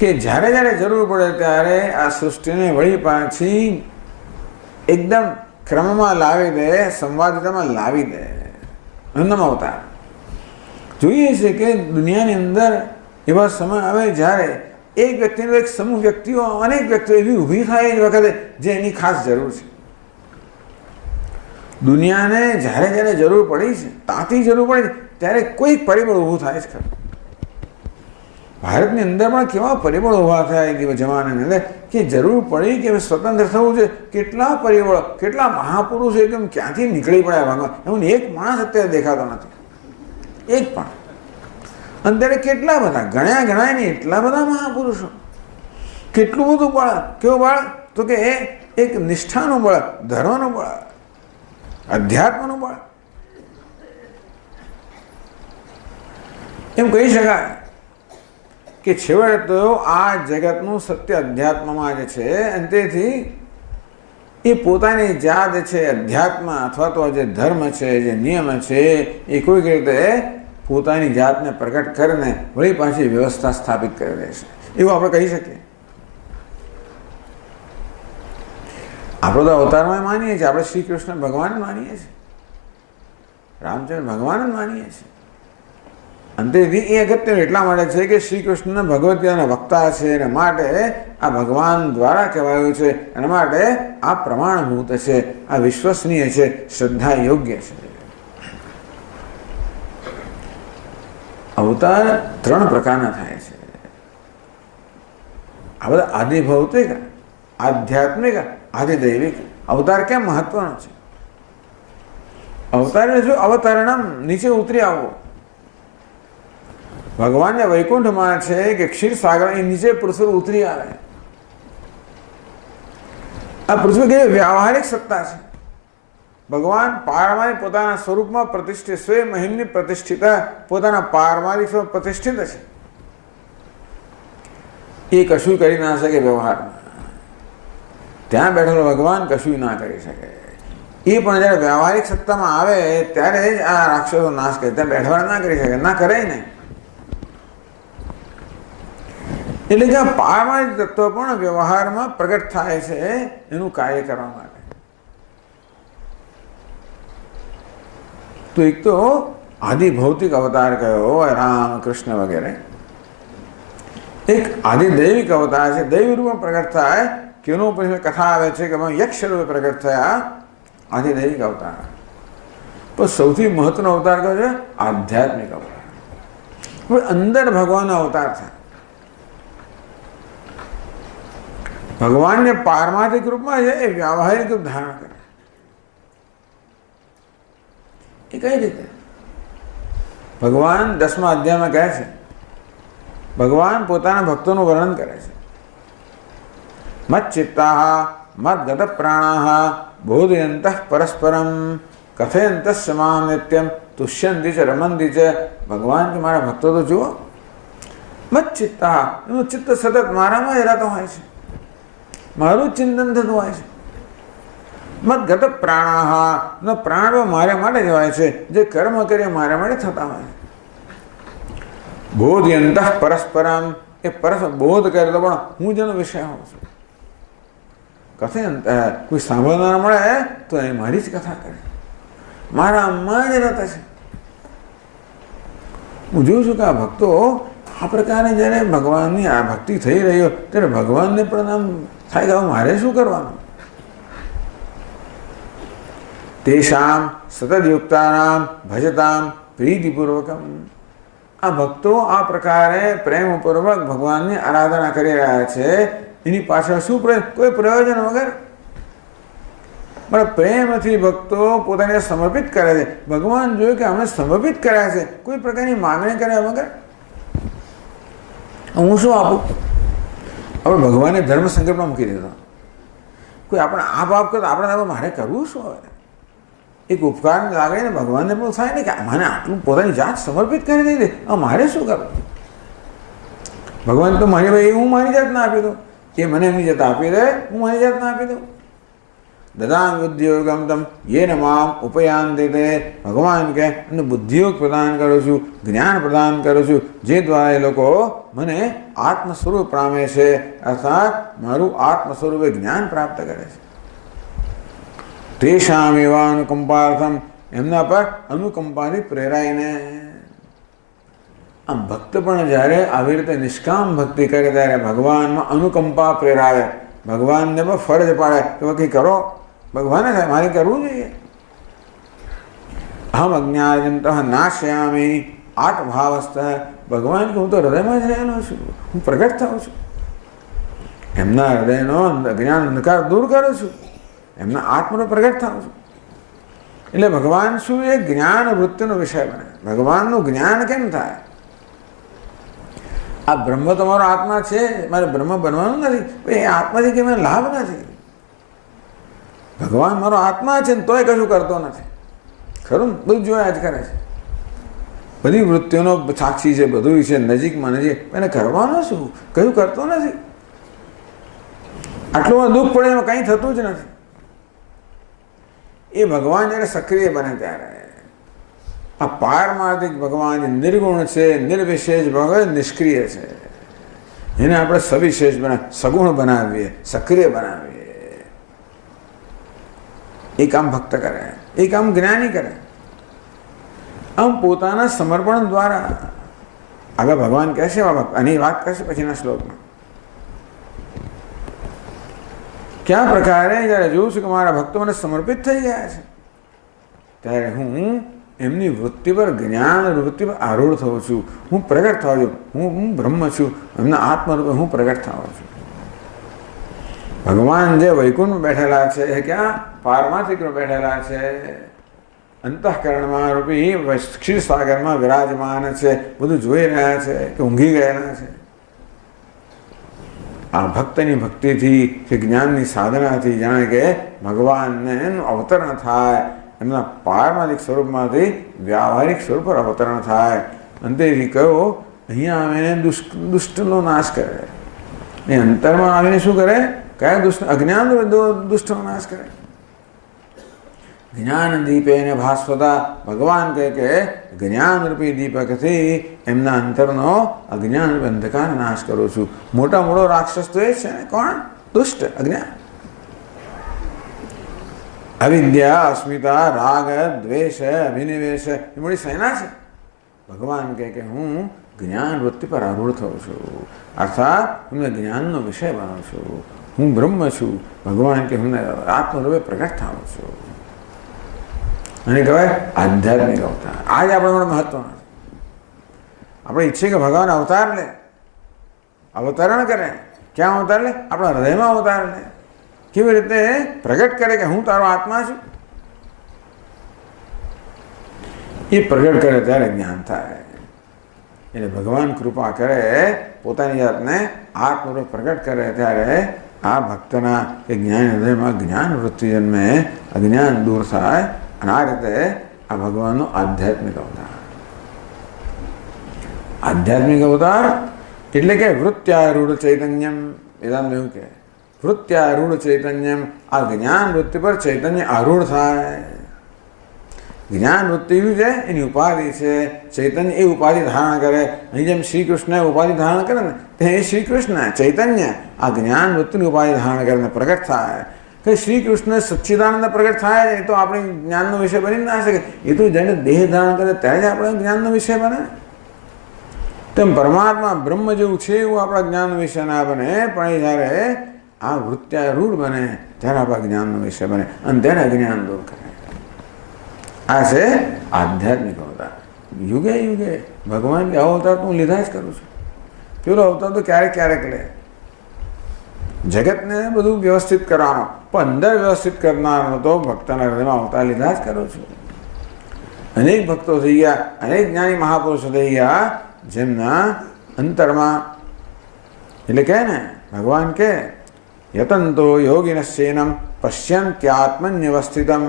કે જ્યારે જ્યારે જરૂર પડે ત્યારે આ સૃષ્ટિને વળી પાછી એકદમ ક્રમમાં લાવી દે, સંવાદિતામાં લાવી દે. અન્નમ અવતાર જોઈએ છે કે દુનિયાની અંદર એવા સમય આવે જ્યારે એક વ્યક્તિનો એક સમૂહ વ્યક્તિઓ, અનેક વ્યક્તિઓ એવી ઊભી થાય એ વખતે જે એની ખાસ જરૂર છે. દુનિયાને જ્યારે જ્યારે જરૂર પડી છે, તાતી જરૂર પડી છે, ત્યારે કોઈક પરિબળ ઊભું થાય છે ખરું. ભારતની અંદર પણ કેવા પરિબળો ઊભા થયા એ જમાનાની અંદર કે જરૂર પડી કે સ્વતંત્ર થવું છે. કેટલા પરિબળો, કેટલા મહાપુરુષો એકદમ ક્યાંથી નીકળી પડ્યા ભગવાન. એમ એક માણસ અત્યારે દેખાતો નથી, એક પણ. અત્યારે કેટલા બધા, ગણાય નહીં એટલા બધા મહાપુરુષો. કેટલું બધું બળ. કેવું બળ? તો કે એક નિષ્ઠાનું બળ, ધર્મનું બળ, અધ્યાત્મનું બળ. એમ કહી શકાય કે છેવટે તો આ જગતનું સત્ય અધ્યાત્મમાં જ છે. અને તેથી એ પોતાની જાત છે અધ્યાત્મ અથવા તો જે ધર્મ છે, જે નિયમ છે, એ કોઈક રીતે પોતાની જાતને પ્રગટ કરીને વળી પાછી વ્યવસ્થા સ્થાપિત કરી રહેશે, એવું આપણે કહી શકીએ. આપણે તો અવતારમાં માનીએ છીએ, આપણે શ્રી કૃષ્ણ ભગવાન માનીએ છીએ, રામચંદ્ર ભગવાન જ માનીએ છીએ. અંતેથી એ અગત્યનું એટલા માટે છે કે શ્રી કૃષ્ણ ભગવદ ગીતાના વક્તા છે, એના માટે આ ભગવાન દ્વારા કહેવાયું છે, એના માટે આ પ્રમાણભૂત છે, આ વિશ્વસનીય છે, શ્રદ્ધા યોગ્ય છે. અવતાર 3 પ્રકારના થાય છે. આ બધા આદિભૌતિક, આધ્યાત્મિક, આદિદૈવિક. અવતાર કેમ મહત્વનો છે? અવતાર એટલે શું? અવતરણમ, નીચે ઉતરી આવવો. ભગવાનને વૈકુંઠમાં છે કે ક્ષીરસાગર, એ નીચે પૃથ્વી ઉતરી આવે. આ પૃથ્વી કઈ વ્યાવહારિક સત્તા છે. ભગવાન પારમારિક પોતાના સ્વરૂપમાં પ્રતિષ્ઠિત, સ્વયં મહિમની પ્રતિષ્ઠિત, પોતાના પારમારિક સ્વરૂપ પ્રતિષ્ઠિત છે. એ કશું કરી ના શકે વ્યવહારમાં. ત્યાં બેઠેલો ભગવાન કશું ના કરી શકે. એ પણ જ્યારે વ્યવહારિક સત્તામાં આવે ત્યારે જ આ રાક્ષસો નાશ કરે. ત્યાં બેઠવાડ ના કરી શકે, ના કરે નહીં. એટલે કે આ પારમારિક તત્વ પણ વ્યવહારમાં પ્રગટ થાય છે એનું કાર્ય કરવા માટે. તો એક તો આદિ ભૌતિક અવતાર કયો, રામ, કૃષ્ણ વગેરે. એક આદિ દૈવિક અવતાર છે, દૈવી રૂપમાં પ્રગટ થાય. કેનો પછી કથા આવે છે કે યક્ષ રૂપે પ્રગટ થયા, આદિ દૈવિક અવતાર. પણ સૌથી મહત્વનો અવતાર કયો છે? આધ્યાત્મિક અવતાર. અંદર ભગવાનનો અવતાર થાય. ભગવાનને પારમાર્થિક રૂપમાં છે, એ વ્યાવહારિક રૂપ ધારણ કરે. એ કઈ રીતે? ભગવાન 10મા અધ્યાયમાં કહે છે, ભગવાન પોતાના ભક્તોનું વર્ણન કરે છે. મચ્ચિત્તા મદ્ગત પ્રાણા બોધયંતઃ પરસ્પરમ કથયંતસ્સ મામ નિત્યમ તુષ્યંતિ ચ રમંતિ ચ. ભગવાન કે મારા ભક્તો તો જુઓ, મચ્ચિત્તા, એનું ચિત્ત સતત મારામાં જ રહેતો હોય છે, મારું ચિંતન થતું હોય છે. મદગત પ્રાણા, પ્રાણ મારા માટે જ હોય છે, જે કર્મ કરે મારા માટે થતા હોય. બોધયંતઃ પરસ્પરમ, એ પરસ્પર બોધ કરે તો પણ હું જેનો વિષય હોઉં છું. કથયંત, કોઈ સાંભળનાર મળે તો એ મારી જ કથા કરે, મારામાં જ રહેતા છે. હું જોઉં છું કે આ ભક્તો આ પ્રકારે જ્યારે ભગવાનની આ ભક્તિ થઈ રહી હોય ત્યારે ભગવાનને પણ આમ થાય કે મારે શું કરવાનું. તેષામ સતતયુક્તાનામ ભજતામ પ્રીતિપૂર્વકમ. આ ભક્તો આ પ્રકારે પ્રેમપૂર્વક ભગવાનની આરાધના કરી રહ્યા છે. એની પાછળ શું કોઈ પ્રયોજન વગર, પણ પ્રેમથી ભક્તો પોતાને સમર્પિત કરે છે. ભગવાન જોયું કે અમે સમર્પિત કર્યા છે, કોઈ પ્રકારની માંગણી કર્યા વગર. હું શું આપું? આપણે ભગવાનને ધર્મ સંકલ્પમાં મૂકી દીધો. કોઈ આપણે આ પાપ કરતો આપણે મારે કરવું શું? હવે એક ઉપકારની લાગણીને ભગવાનને પણ થાય ને કે મને આટલું પોતાની જાત સમર્પિત કરી દીધી, મારે શું કરવું? ભગવાન તો મારી ભાઈ હું મારી જાતને આપી દઉં, એ મને એમની જાત આપી દે, હું મારી જાતને આપી દઉં. દદામ બુદ્ધિયોગમ તમ યેન મામ ઉપયાન્તિ તે. ભગવાન કે એમને બુદ્ધિયોગ પ્રદાન કરું છું, જ્ઞાન પ્રદાન કરું છું, જે દ્વારા એ લોકો મને આત્મ સ્વરૂપ પામે છે, અર્થાત મારું આત્મ સ્વરૂપે જ્ઞાન પ્રાપ્ત કરે છે. તેષામ એવા અનુકંપાર્થમ, એમના પર અનુકંપાથી પ્રેરાઈને. આમ ભક્ત પણ જ્યારે આવી રીતે નિષ્કામ ભક્તિ કરે ત્યારે ભગવાનમાં અનુકંપા પ્રેરાવે, ભગવાનને પણ ફરજ પાડે કે કંઈ કરો, ભગવાને થાય મારે કરવું જોઈએ. અહમ અજ્ઞાનંત નાશ્યામી આત્મભાવસ્થ. ભગવાન કે હું તો હૃદયમાં જ રહેલો છું, હું પ્રગટ થાઉં છું, એમના હૃદયનો અજ્ઞાન અંધકાર દૂર કરું છું, એમના આત્માનો પ્રગટ થાઉં છું. એટલે ભગવાન શું એ જ્ઞાન વૃત્તિનો વિષય બને. ભગવાનનું જ્ઞાન કેમ થાય? આ બ્રહ્મ તમારો આત્મા છે, મારે બ્રહ્મ બનવાનું નથી, એ આત્માથી કે મને લાભ નથી. ભગવાન મારો આત્મા છે ને તોય કશું કરતો નથી. ખરું, બધું જોયા જ કરે છે, બધી વૃત્તિઓનો સાક્ષી છે, બધું છે, નજીકમાં નજીક, એને કરવાનું શું, કયું કરતો નથી. આટલું દુઃખ પડે એમાં કંઈ થતું જ નથી. એ ભગવાન જ્યારે સક્રિય બને ત્યારે આ પારમાર્થિક ભગવાન નિર્ગુણ છે, નિર્વિશેષ ભગવાન નિષ્ક્રિય છે, એને આપણે સવિશેષ સગુણ બનાવીએ, સક્રિય બનાવીએ. એ કામ ભક્ત કરે, એ કામ જ્ઞાની કરે. આમ પોતાના સમર્પણ દ્વારા આગળ ભગવાન કહેશે, આની વાત કરશે પછીના શ્લોકમાં. કયા પ્રકારે જ્યારે જોઉં છું કે મારા ભક્તો મને સમર્પિત થઈ ગયા છે, ત્યારે હું એમની વૃત્તિ પર, જ્ઞાન વૃત્તિ પર આરૂઢ થઉં છું, હું પ્રગટ થાઉં છું, હું બ્રહ્મ છું, એમના આત્મરૂપે હું પ્રગટ થાઉં છું. ભગવાન જે વૈકુંઠમાં બેઠેલા છે, એ ક્યાં પારમાર્થિકમાં બેઠેલા છે, અંતઃકરણમાં રૂપી ક્ષીરસાગરમાં વિરાજમાન છે, બધું જોઈ રહ્યા છે કે ઊંઘી ગયેલા છે. આ ભક્તની ભક્તિથી કે જ્ઞાનની સાધનાથી જાણે કે ભગવાનને એનું અવતરણ થાય, એમના પારમાર્થિક સ્વરૂપમાંથી વ્યાવહારિક સ્વરૂપ પર અવતરણ થાય. અંતેથી કહ્યું અહીંયા આવીને દુષ્ટનો નાશ કરે. એ અંતરમાં આવીને શું કરે? કયા દુષ્ટ? અજ્ઞાન દુષ્ટનો નાશ કરે. જ્ઞાન દીપેને ભાસ્વતા. ભગવાન કહે કે જ્ઞાનરૂપી દીપકથી એમના અંતરનો અજ્ઞાન અંધકાર નાશ કરું છું. મોટા મોટો રાક્ષસ તો એ છે ને, કોણ? દુષ્ટ, અજ્ઞાન. અવિદ્યા, અસ્મિતા, રાગ, દ્વેષ, અભિનિવેશ, એ મોટી સેના છે. ભગવાન કહે કે હું જ્ઞાન વૃત્તિ પર આરૂઢ થઉં છું, અર્થાત હું જ્ઞાનનો વિષય બનું છું, હું બ્રહ્મ છું. ભગવાન કે હું આત્મરૂપે પ્રગટ થાઉં છું. અને કહેવાય આધ્યાત્મિક અવતાર. આજે આપણે માટે મહત્વનું છે. આપણે ઈચ્છીએ કે ભગવાન અવતાર લે, અવતરણ કરે. ક્યાં અવતાર લે? આપણા હૃદયમાં અવતાર લે. કેવી રીતે પ્રગટ કરે કે હું તારો આત્મા છું? એ પ્રગટ કરે ત્યારે જ્ઞાન થાય. એટલે ભગવાન કૃપા કરે, પોતાની જાતને આત્મરૂપે પ્રગટ કરે ત્યારે આ ભક્તના કે જ્ઞાન હૃદયમાં જ્ઞાન વૃત્તિ જન્મે, અજ્ઞાન દૂર થાય. અને આ રીતે આ ભગવાનનો આધ્યાત્મિક અવતાર. આધ્યાત્મિક અવતાર એટલે કે વૃત્યારૂઢ ચૈતન્યમ. વેદાંત એવું કહે, વૃત્યારૂઢ ચૈતન્યમ. આ જ્ઞાન વૃત્તિ પર ચૈતન્ય આરૂઢ થાય. જ્ઞાન વૃત્તિ છે એની ઉપાધિ છે, ચૈતન્ય એ ઉપાધિ ધારણ કરે. અહીં જેમ શ્રી કૃષ્ણ ઉપાધિ ધારણ કરે ને, તે એ શ્રી કૃષ્ણ ચૈતન્ય આ જ્ઞાન વૃત્તિની ઉપાધિ ધારણ કરીને પ્રગટ થાય. કે શ્રી કૃષ્ણ સચ્ચિદાનંદ પ્રગટ થાય, એ તો આપણે જ્ઞાનનો વિષય બની ના શકે. એ તો જેને દેહ ધારણ કરે ત્યારે જ આપણે જ્ઞાનનો વિષય બને. તેમ પરમાત્મા બ્રહ્મ જેવું છે એવું આપણા જ્ઞાનનો વિષય ના બને, પણ એ જ્યારે આ વૃત્યારૂઢ બને ત્યારે આપણા જ્ઞાનનો વિષય બને અને ત્યારે અજ્ઞાન દૂર કરે. આ છે આધ્યાત્મિક અવતાર. યુગે યુગે ભગવાન કે આવો અવતાર તો હું લીધા જ કરું છું. પેલો અવતાર તો ક્યારેક ક્યારેક લે. જગતને બધું વ્યવસ્થિત કરવાનો, પણ અંદર વ્યવસ્થિત કરનારનો તો ભક્તના હૃદયમાં અવતાર લીધા જ કરું છું. અનેક ભક્તો થઈ ગયા, અનેક જ્ઞાની મહાપુરુષો થઈ ગયા, જેમના અંતરમાં એટલે કહે ને ભગવાન કે યતંતો યોગિનશ્ચેનમ પશ્યંત્યાત્મન્યવસ્થિતમ.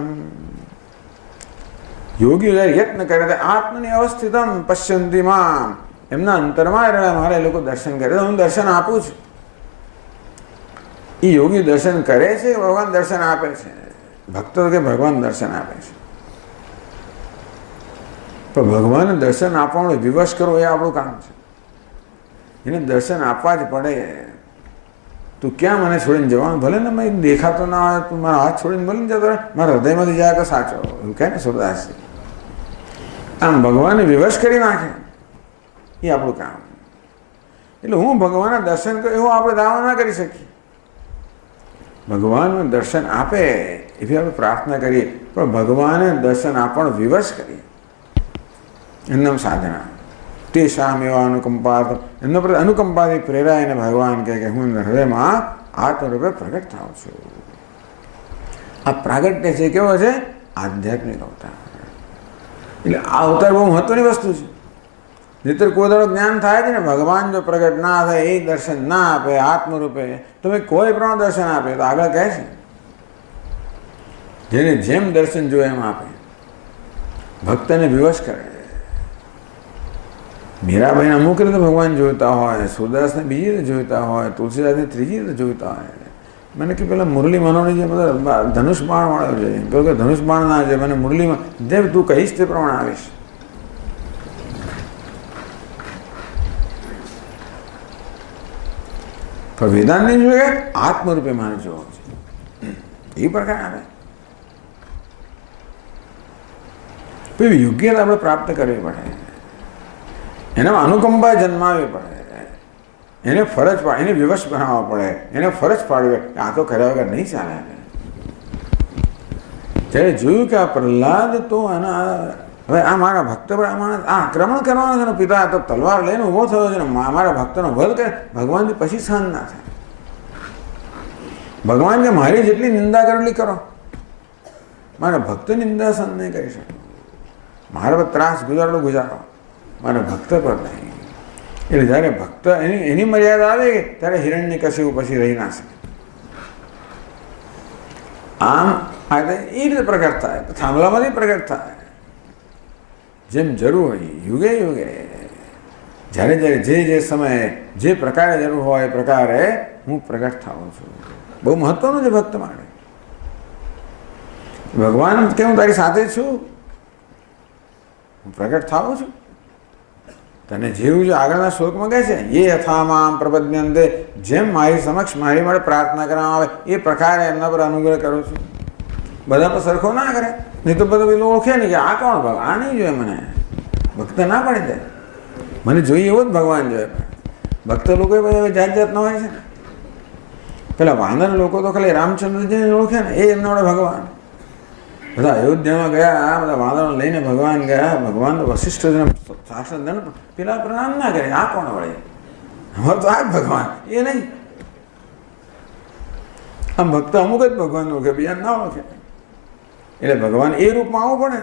યોગીઓ જ્યારે યત્ન કરે તો આત્મની અવસ્થિતમ પશ્યંતિ મામ. એમના અંતરમાં રહેલા મારે લોકો દર્શન કરે, હું દર્શન આપું છું. એ યોગી દર્શન કરે છે, ભગવાન દર્શન આપે છે. ભક્તો કે ભગવાન દર્શન આપે છે, પણ ભગવાનને દર્શન આપવાનો વિવશ કરવો એ આપણું કામ છે. એને દર્શન આપવા જ પડે. તું ક્યાં મને છોડીને જવાનું? ભલે ને મેં દેખાતો ના હોય, તું મારા હાથ છોડીને ભલે ને જતો રહે, મારા હૃદયમાંથી જાય તો સાચો, એવું કહે ને સુરદાસજી. આમ ભગવાનને વિવશ કરી નાખે એ આપણું કામ. એટલે હું ભગવાનના દર્શન કરું એવું આપણે દાવો ના કરી શકીએ. ભગવાનનું દર્શન આપે એવી આપણે પ્રાર્થના કરીએ, પણ ભગવાને દર્શન આપવાનો વિવશ કરીએ એમનામ સાધના. તે શામ એવા અનુકંપા, એમના પ્રત્યે અનુકંપાથી પ્રેરાઈને ભગવાન કહે કે હું હૃદયમાં આત્મરૂપે પ્રગટ થાઉં છું. આ પ્રાગટ્ય છે કેવો છે? આધ્યાત્મિક અવતાર. એટલે આ અવતાર બહુ મહત્વની વસ્તુ છે. નહીતર કોઈ દાડો જ્ઞાન થાય છે ને, ભગવાન જો પ્રગટ ના થાય, એ દર્શન ના આપે આત્મરૂપે, તમે કોઈ પણ દર્શન આપે તો આગળ કહે છે જેને જેમ દર્શન જોયે એમ આપે, ભક્તને વિવશ કરે. મીરાબાઈને અમુક રીતે ભગવાન જોઈતા હોય, સુરદાસને બીજી રીતે જોઈતા હોય, તુલસીદાસને ત્રીજી રીતે જોઈતા હોય. મને કે પેલા મુરલી મનોહરની જે બધા ધનુષ બાણ વાળો જોઈએ, પેલો કે ધનુષ બાણ ના છે, મને મુરલીમાં જેમ તું કહીશ તે પ્રમાણે આવીશ. પણ વેદાંતની જોઈએ આત્મરૂપે મારે જોવો છે, એ પ્રકાર આવે. પછી યોગ્યતા આપણે પ્રાપ્ત કરવી પડે, એનામાં અનુકંપા જન્માવી પડે, એને ફરજ પાડ, એને વિવશ બનાવવા પડે, એને ફરજ પાડવી. આ તો કર્યા વગર નહીં ચાલે. ત્યારે જોયું કે આ પ્રહલાદ તો આના હવે આ મારા ભક્ત પર આ આક્રમણ કરવાનો છે ને, પિતા તો તલવાર લઈને ઊભો થયો છે ને, મારા ભક્તનો વધ કરે. ભગવાનથી પછી સહન ના થાય. ભગવાન કે મારી જેટલી નિંદા કરેલી કરો, મારા ભક્તની નિંદા સહન નહીં કરી શકો. મારા પર ત્રાસ ગુજારેલો ગુજારો, મારા ભક્ત પર નહીં. એટલે જ્યારે ભક્ત એની મર્યાદા આવે ત્યારે હિરણ્યકશિપુ પછી રહી ના શકે. આમ આ એ રીતે પ્રગટ થાય, થાંભલામાંથી પ્રગટ થાય. જેમ જરૂર હોય યુગે યુગે, જ્યારે જ્યારે જે સમયે જે પ્રકારે જરૂર હોય એ પ્રકારે હું પ્રગટ થાઉં છું. બહુ મહત્વનું છે ભક્ત માટે. ભગવાન કે હું તારી સાથે છું, હું પ્રગટ થાઉં છું. તને જેવું જો આગળના શ્લોકમાં કહે છે, એ યથામામ પ્રપદ્યન્તે, જેમ મારી સમક્ષ મારી માટે પ્રાર્થના કરવામાં આવે એ પ્રકારે એમના પર અનુગ્રહ કરું છું. બધા પર સરખો ના કરે, નહીં તો બધા પેલું ઓળખે નહીં કે આ કોણ ભગવાન, આ નહીં જોઈએ મને. ભક્ત ના પડી જાય, મને જોઈએ એવો જ ભગવાન જોઈએ. ભક્ત લોકો બધા જાત જાતના હોય છે ને. પેલા વાંદર લોકો તો ખાલી રામચંદ્રજીને ઓળખે ને, એ એમના વડે ભગવાન. બધા અયોધ્યામાં ગયા, બધા વાંદરો લઈને ભગવાન ગયા. ભગવાન તો વશિષ્ઠજીને શાસન દંડ પેલા પ્રણામ ના કરે, આ કોણ વળે? અમારે તો આ જ ભગવાન, એ નહીં. આમ ભક્ત અમુક જ ભગવાન ઓળખે, બીજા ના ઓળખે. એટલે ભગવાન એ રૂપમાં આવવું પડે.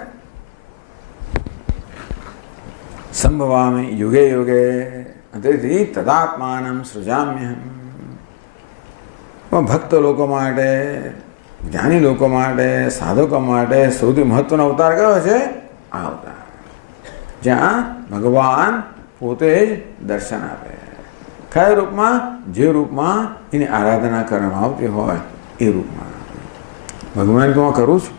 સંભવામી યુગે યુગે તેથી તદાત્માનમ સૃજામ્યહમ. ભક્ત લોકો માટે, જ્ઞાની લોકો માટે, સાધકો માટે સૌથી મહત્વનો અવતાર કયો છે? આ અવતાર, જ્યાં ભગવાન પોતે જ દર્શન આપે. કયા રૂપમાં? જે રૂપમાં એની આરાધના કરવામાં આવતી હોય એ રૂપમાં. ભગવાન તો હું કરું છું,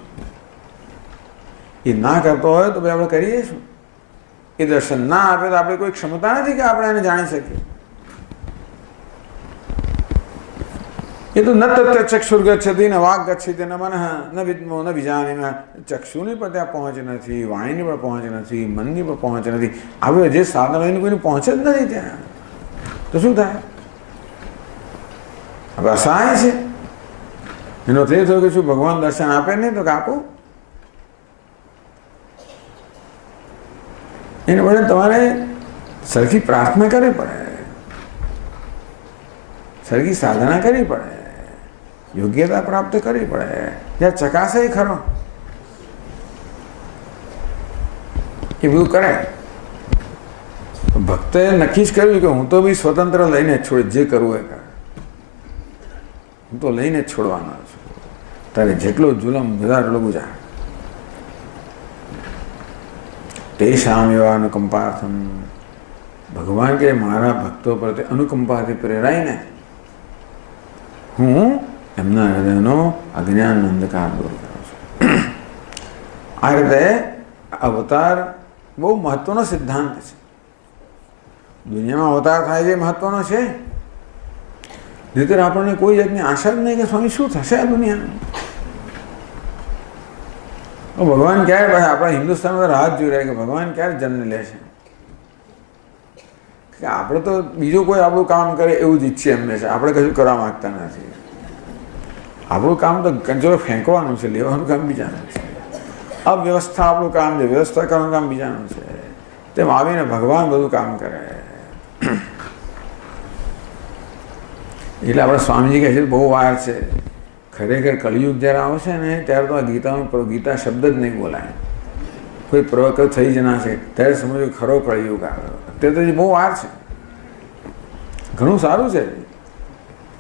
એ ના કરતો હોય તો ભાઈ આપણે કરીએ શું? એ દર્શન ના આપે તો આપણે કોઈ ક્ષમતા નથી કે આપણે એને જાણી શકીએ. એ તો ન તત્ર ચક્ષુર ગચ્છતિ ન વાગ ગચ્છતિ ન મનઃ ન વિદ્મો ન વિજાનીન. ચક્ષુની પર ત્યાં પહોંચ નથી, વાણીની પર પહોંચ નથી, મનની પર પહોંચ નથી. હવે જે સાધન એની કોઈને પહોંચે જ નથી ત્યાં, તો શું થાય? હવે અસહાય છે. એનો તે થયો કે શું ભગવાન દર્શન આપે નહીં તો કે આપો. એને બદલે તમારે સરખી પ્રાર્થના કરવી પડે, સરખી સાધના કરવી પડે, યોગ્યતા પ્રાપ્ત કરવી પડે. જ્યાં ચકાસે ખરો એ બધું કરે. ભક્તે નક્કી જ કર્યું કે હું તો બી સ્વતંત્ર લઈને જ છોડ, જે કરવું એ કરે, હું તો લઈને જ છોડવાનો છું. તારે જેટલો જુલમ બધા એટલો ગુજાર. તેષામ એવા અનુકંપાર્થમ. ભગવાન કે મારા ભક્તો પ્રત્યે અનુકંપાથી પ્રેરાઈને હું એમના હૃદયનો અજ્ઞાન અંધકાર દૂર કરું છું. આ રીતે અવતાર બહુ મહત્વનો સિદ્ધાંત છે. દુનિયામાં અવતાર થાય છે મહત્વનો છે, નહીંતર આપણને કોઈ જાતની આશા જ નહીં કે સ્વામી શું થશે આ દુનિયાનું. ભગવાન ક્યારે પાછા આપણા હિન્દુસ્તાનમાં રાહ જોઈ રહ્યા કે ભગવાન ક્યારે જન્મ લે છે. કે આપણે તો બીજું કોઈ આપણું કામ કરે એવું જ ઈચ્છીએ હંમેશા, આપણે કશું કરવા માગતા નથી. આપણું કામ તો કંચોરો ફેંકવાનું છે, લેવાનું કામ બીજાનું છે. અવ્યવસ્થા આપણું કામ છે, વ્યવસ્થા કરવાનું કામ બીજાનું છે. તેમ આવીને ભગવાન બધું કામ કરે. એટલે આપણા સ્વામીજી કહે છે બહુ વાર છે. ખરેખર કળિયુગ જ્યારે આવશે ને ત્યારે તો આ ગીતા શબ્દ જ નહીં બોલાય, કોઈ પ્રવક્ત થઈ જ ના છે. ત્યારે સમજો ખરો કળિયુગ આવ્યો. અત્યારે તો બહુ વાર છે. ઘણું સારું છે.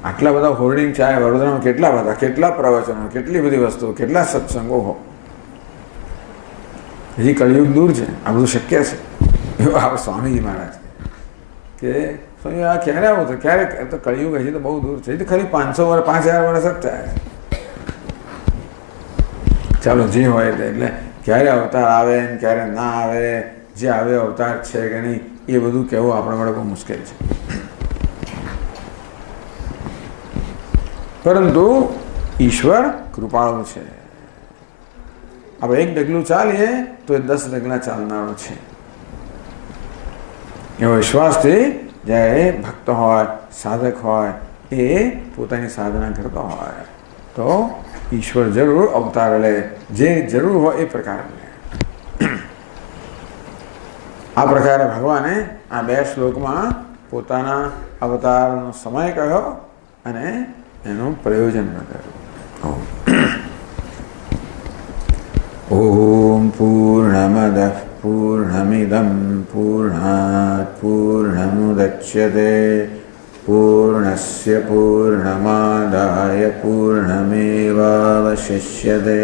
આટલા બધા હોર્ડિંગ છે વડોદરામાં, કેટલા બધા, કેટલા પ્રવચનો, કેટલી બધી વસ્તુઓ, કેટલા સત્સંગો હો. હજી કળિયુગ દૂર છે, આ બધું શક્ય છે. એવું આ સ્વામીજી મહારાજ કે સ્વામી આ ક્યારે આવું તો ક્યારે તો કળિયુગ હજી તો બહુ દૂર છે. હજી તો ખાલી 500 વર્ષ 5000 વર્ષ જ થયા. ચાલો જે હોય તે, એટલે ક્યારે અવતાર આવે ને ક્યારે ના આવે, જે આવે અવતાર છે કે નહીં એ બધું કહેવું આપણા માટે બહુ મુશ્કેલ છે. પરંતુ ઈશ્વર કૃપાળુ છે. આપણે એક ડગલું ચાલીએ તો એ 10 ડગલા ચાલનારો છે. એવો વિશ્વાસથી જ્યારે ભક્ત હોય, સાધક હોય, એ પોતાની સાધના કરતો હોય તો ઈશ્વર જરૂર અવતાર લે, જે જરૂર હોય એ પ્રકારે લે. આ પ્રકારે ભગવાને આ 2 શ્લોકમાં પોતાના અવતારનો સમય કહ્યો અને એનું પ્રયોજન કર્યું. ઓમ પૂર્ણમદ પૂર્ણમિદમ પૂર્ણાત પૂર્ણમુદચ્યતે પૂર્ણસ્ય પૂર્ણમાદાય પૂર્ણમેવાવશિષ્યતે.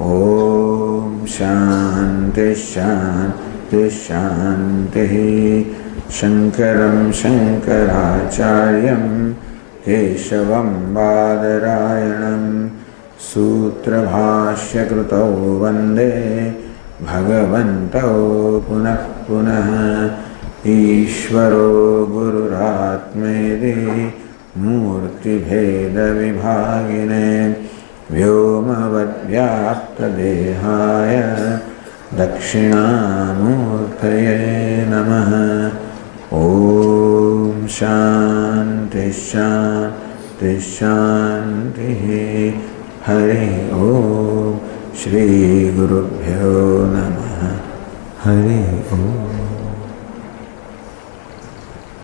ઓમ શાંતિ શાંતિ શાંતિ. શંકરં શંકરાચાર્યં કેશવં બાદરાયણં સૂત્રભાષ્યકૃતૌ વંદે ભગવन्तौ પુનઃ પુનઃ. ઈશ્વરો ગુરુરાત્મેતિ મૂર્તિભેદવિભાગિને વ્યોમવદ્વ્યાપ્તદેહાય દક્ષિણામૂર્તયે નમઃ. ઓમ શાંતિ શાંતિ શાંતિ. હરિ ઓમ. શ્રી ગુરુભ્યો નમઃ. હરિ ઓમ.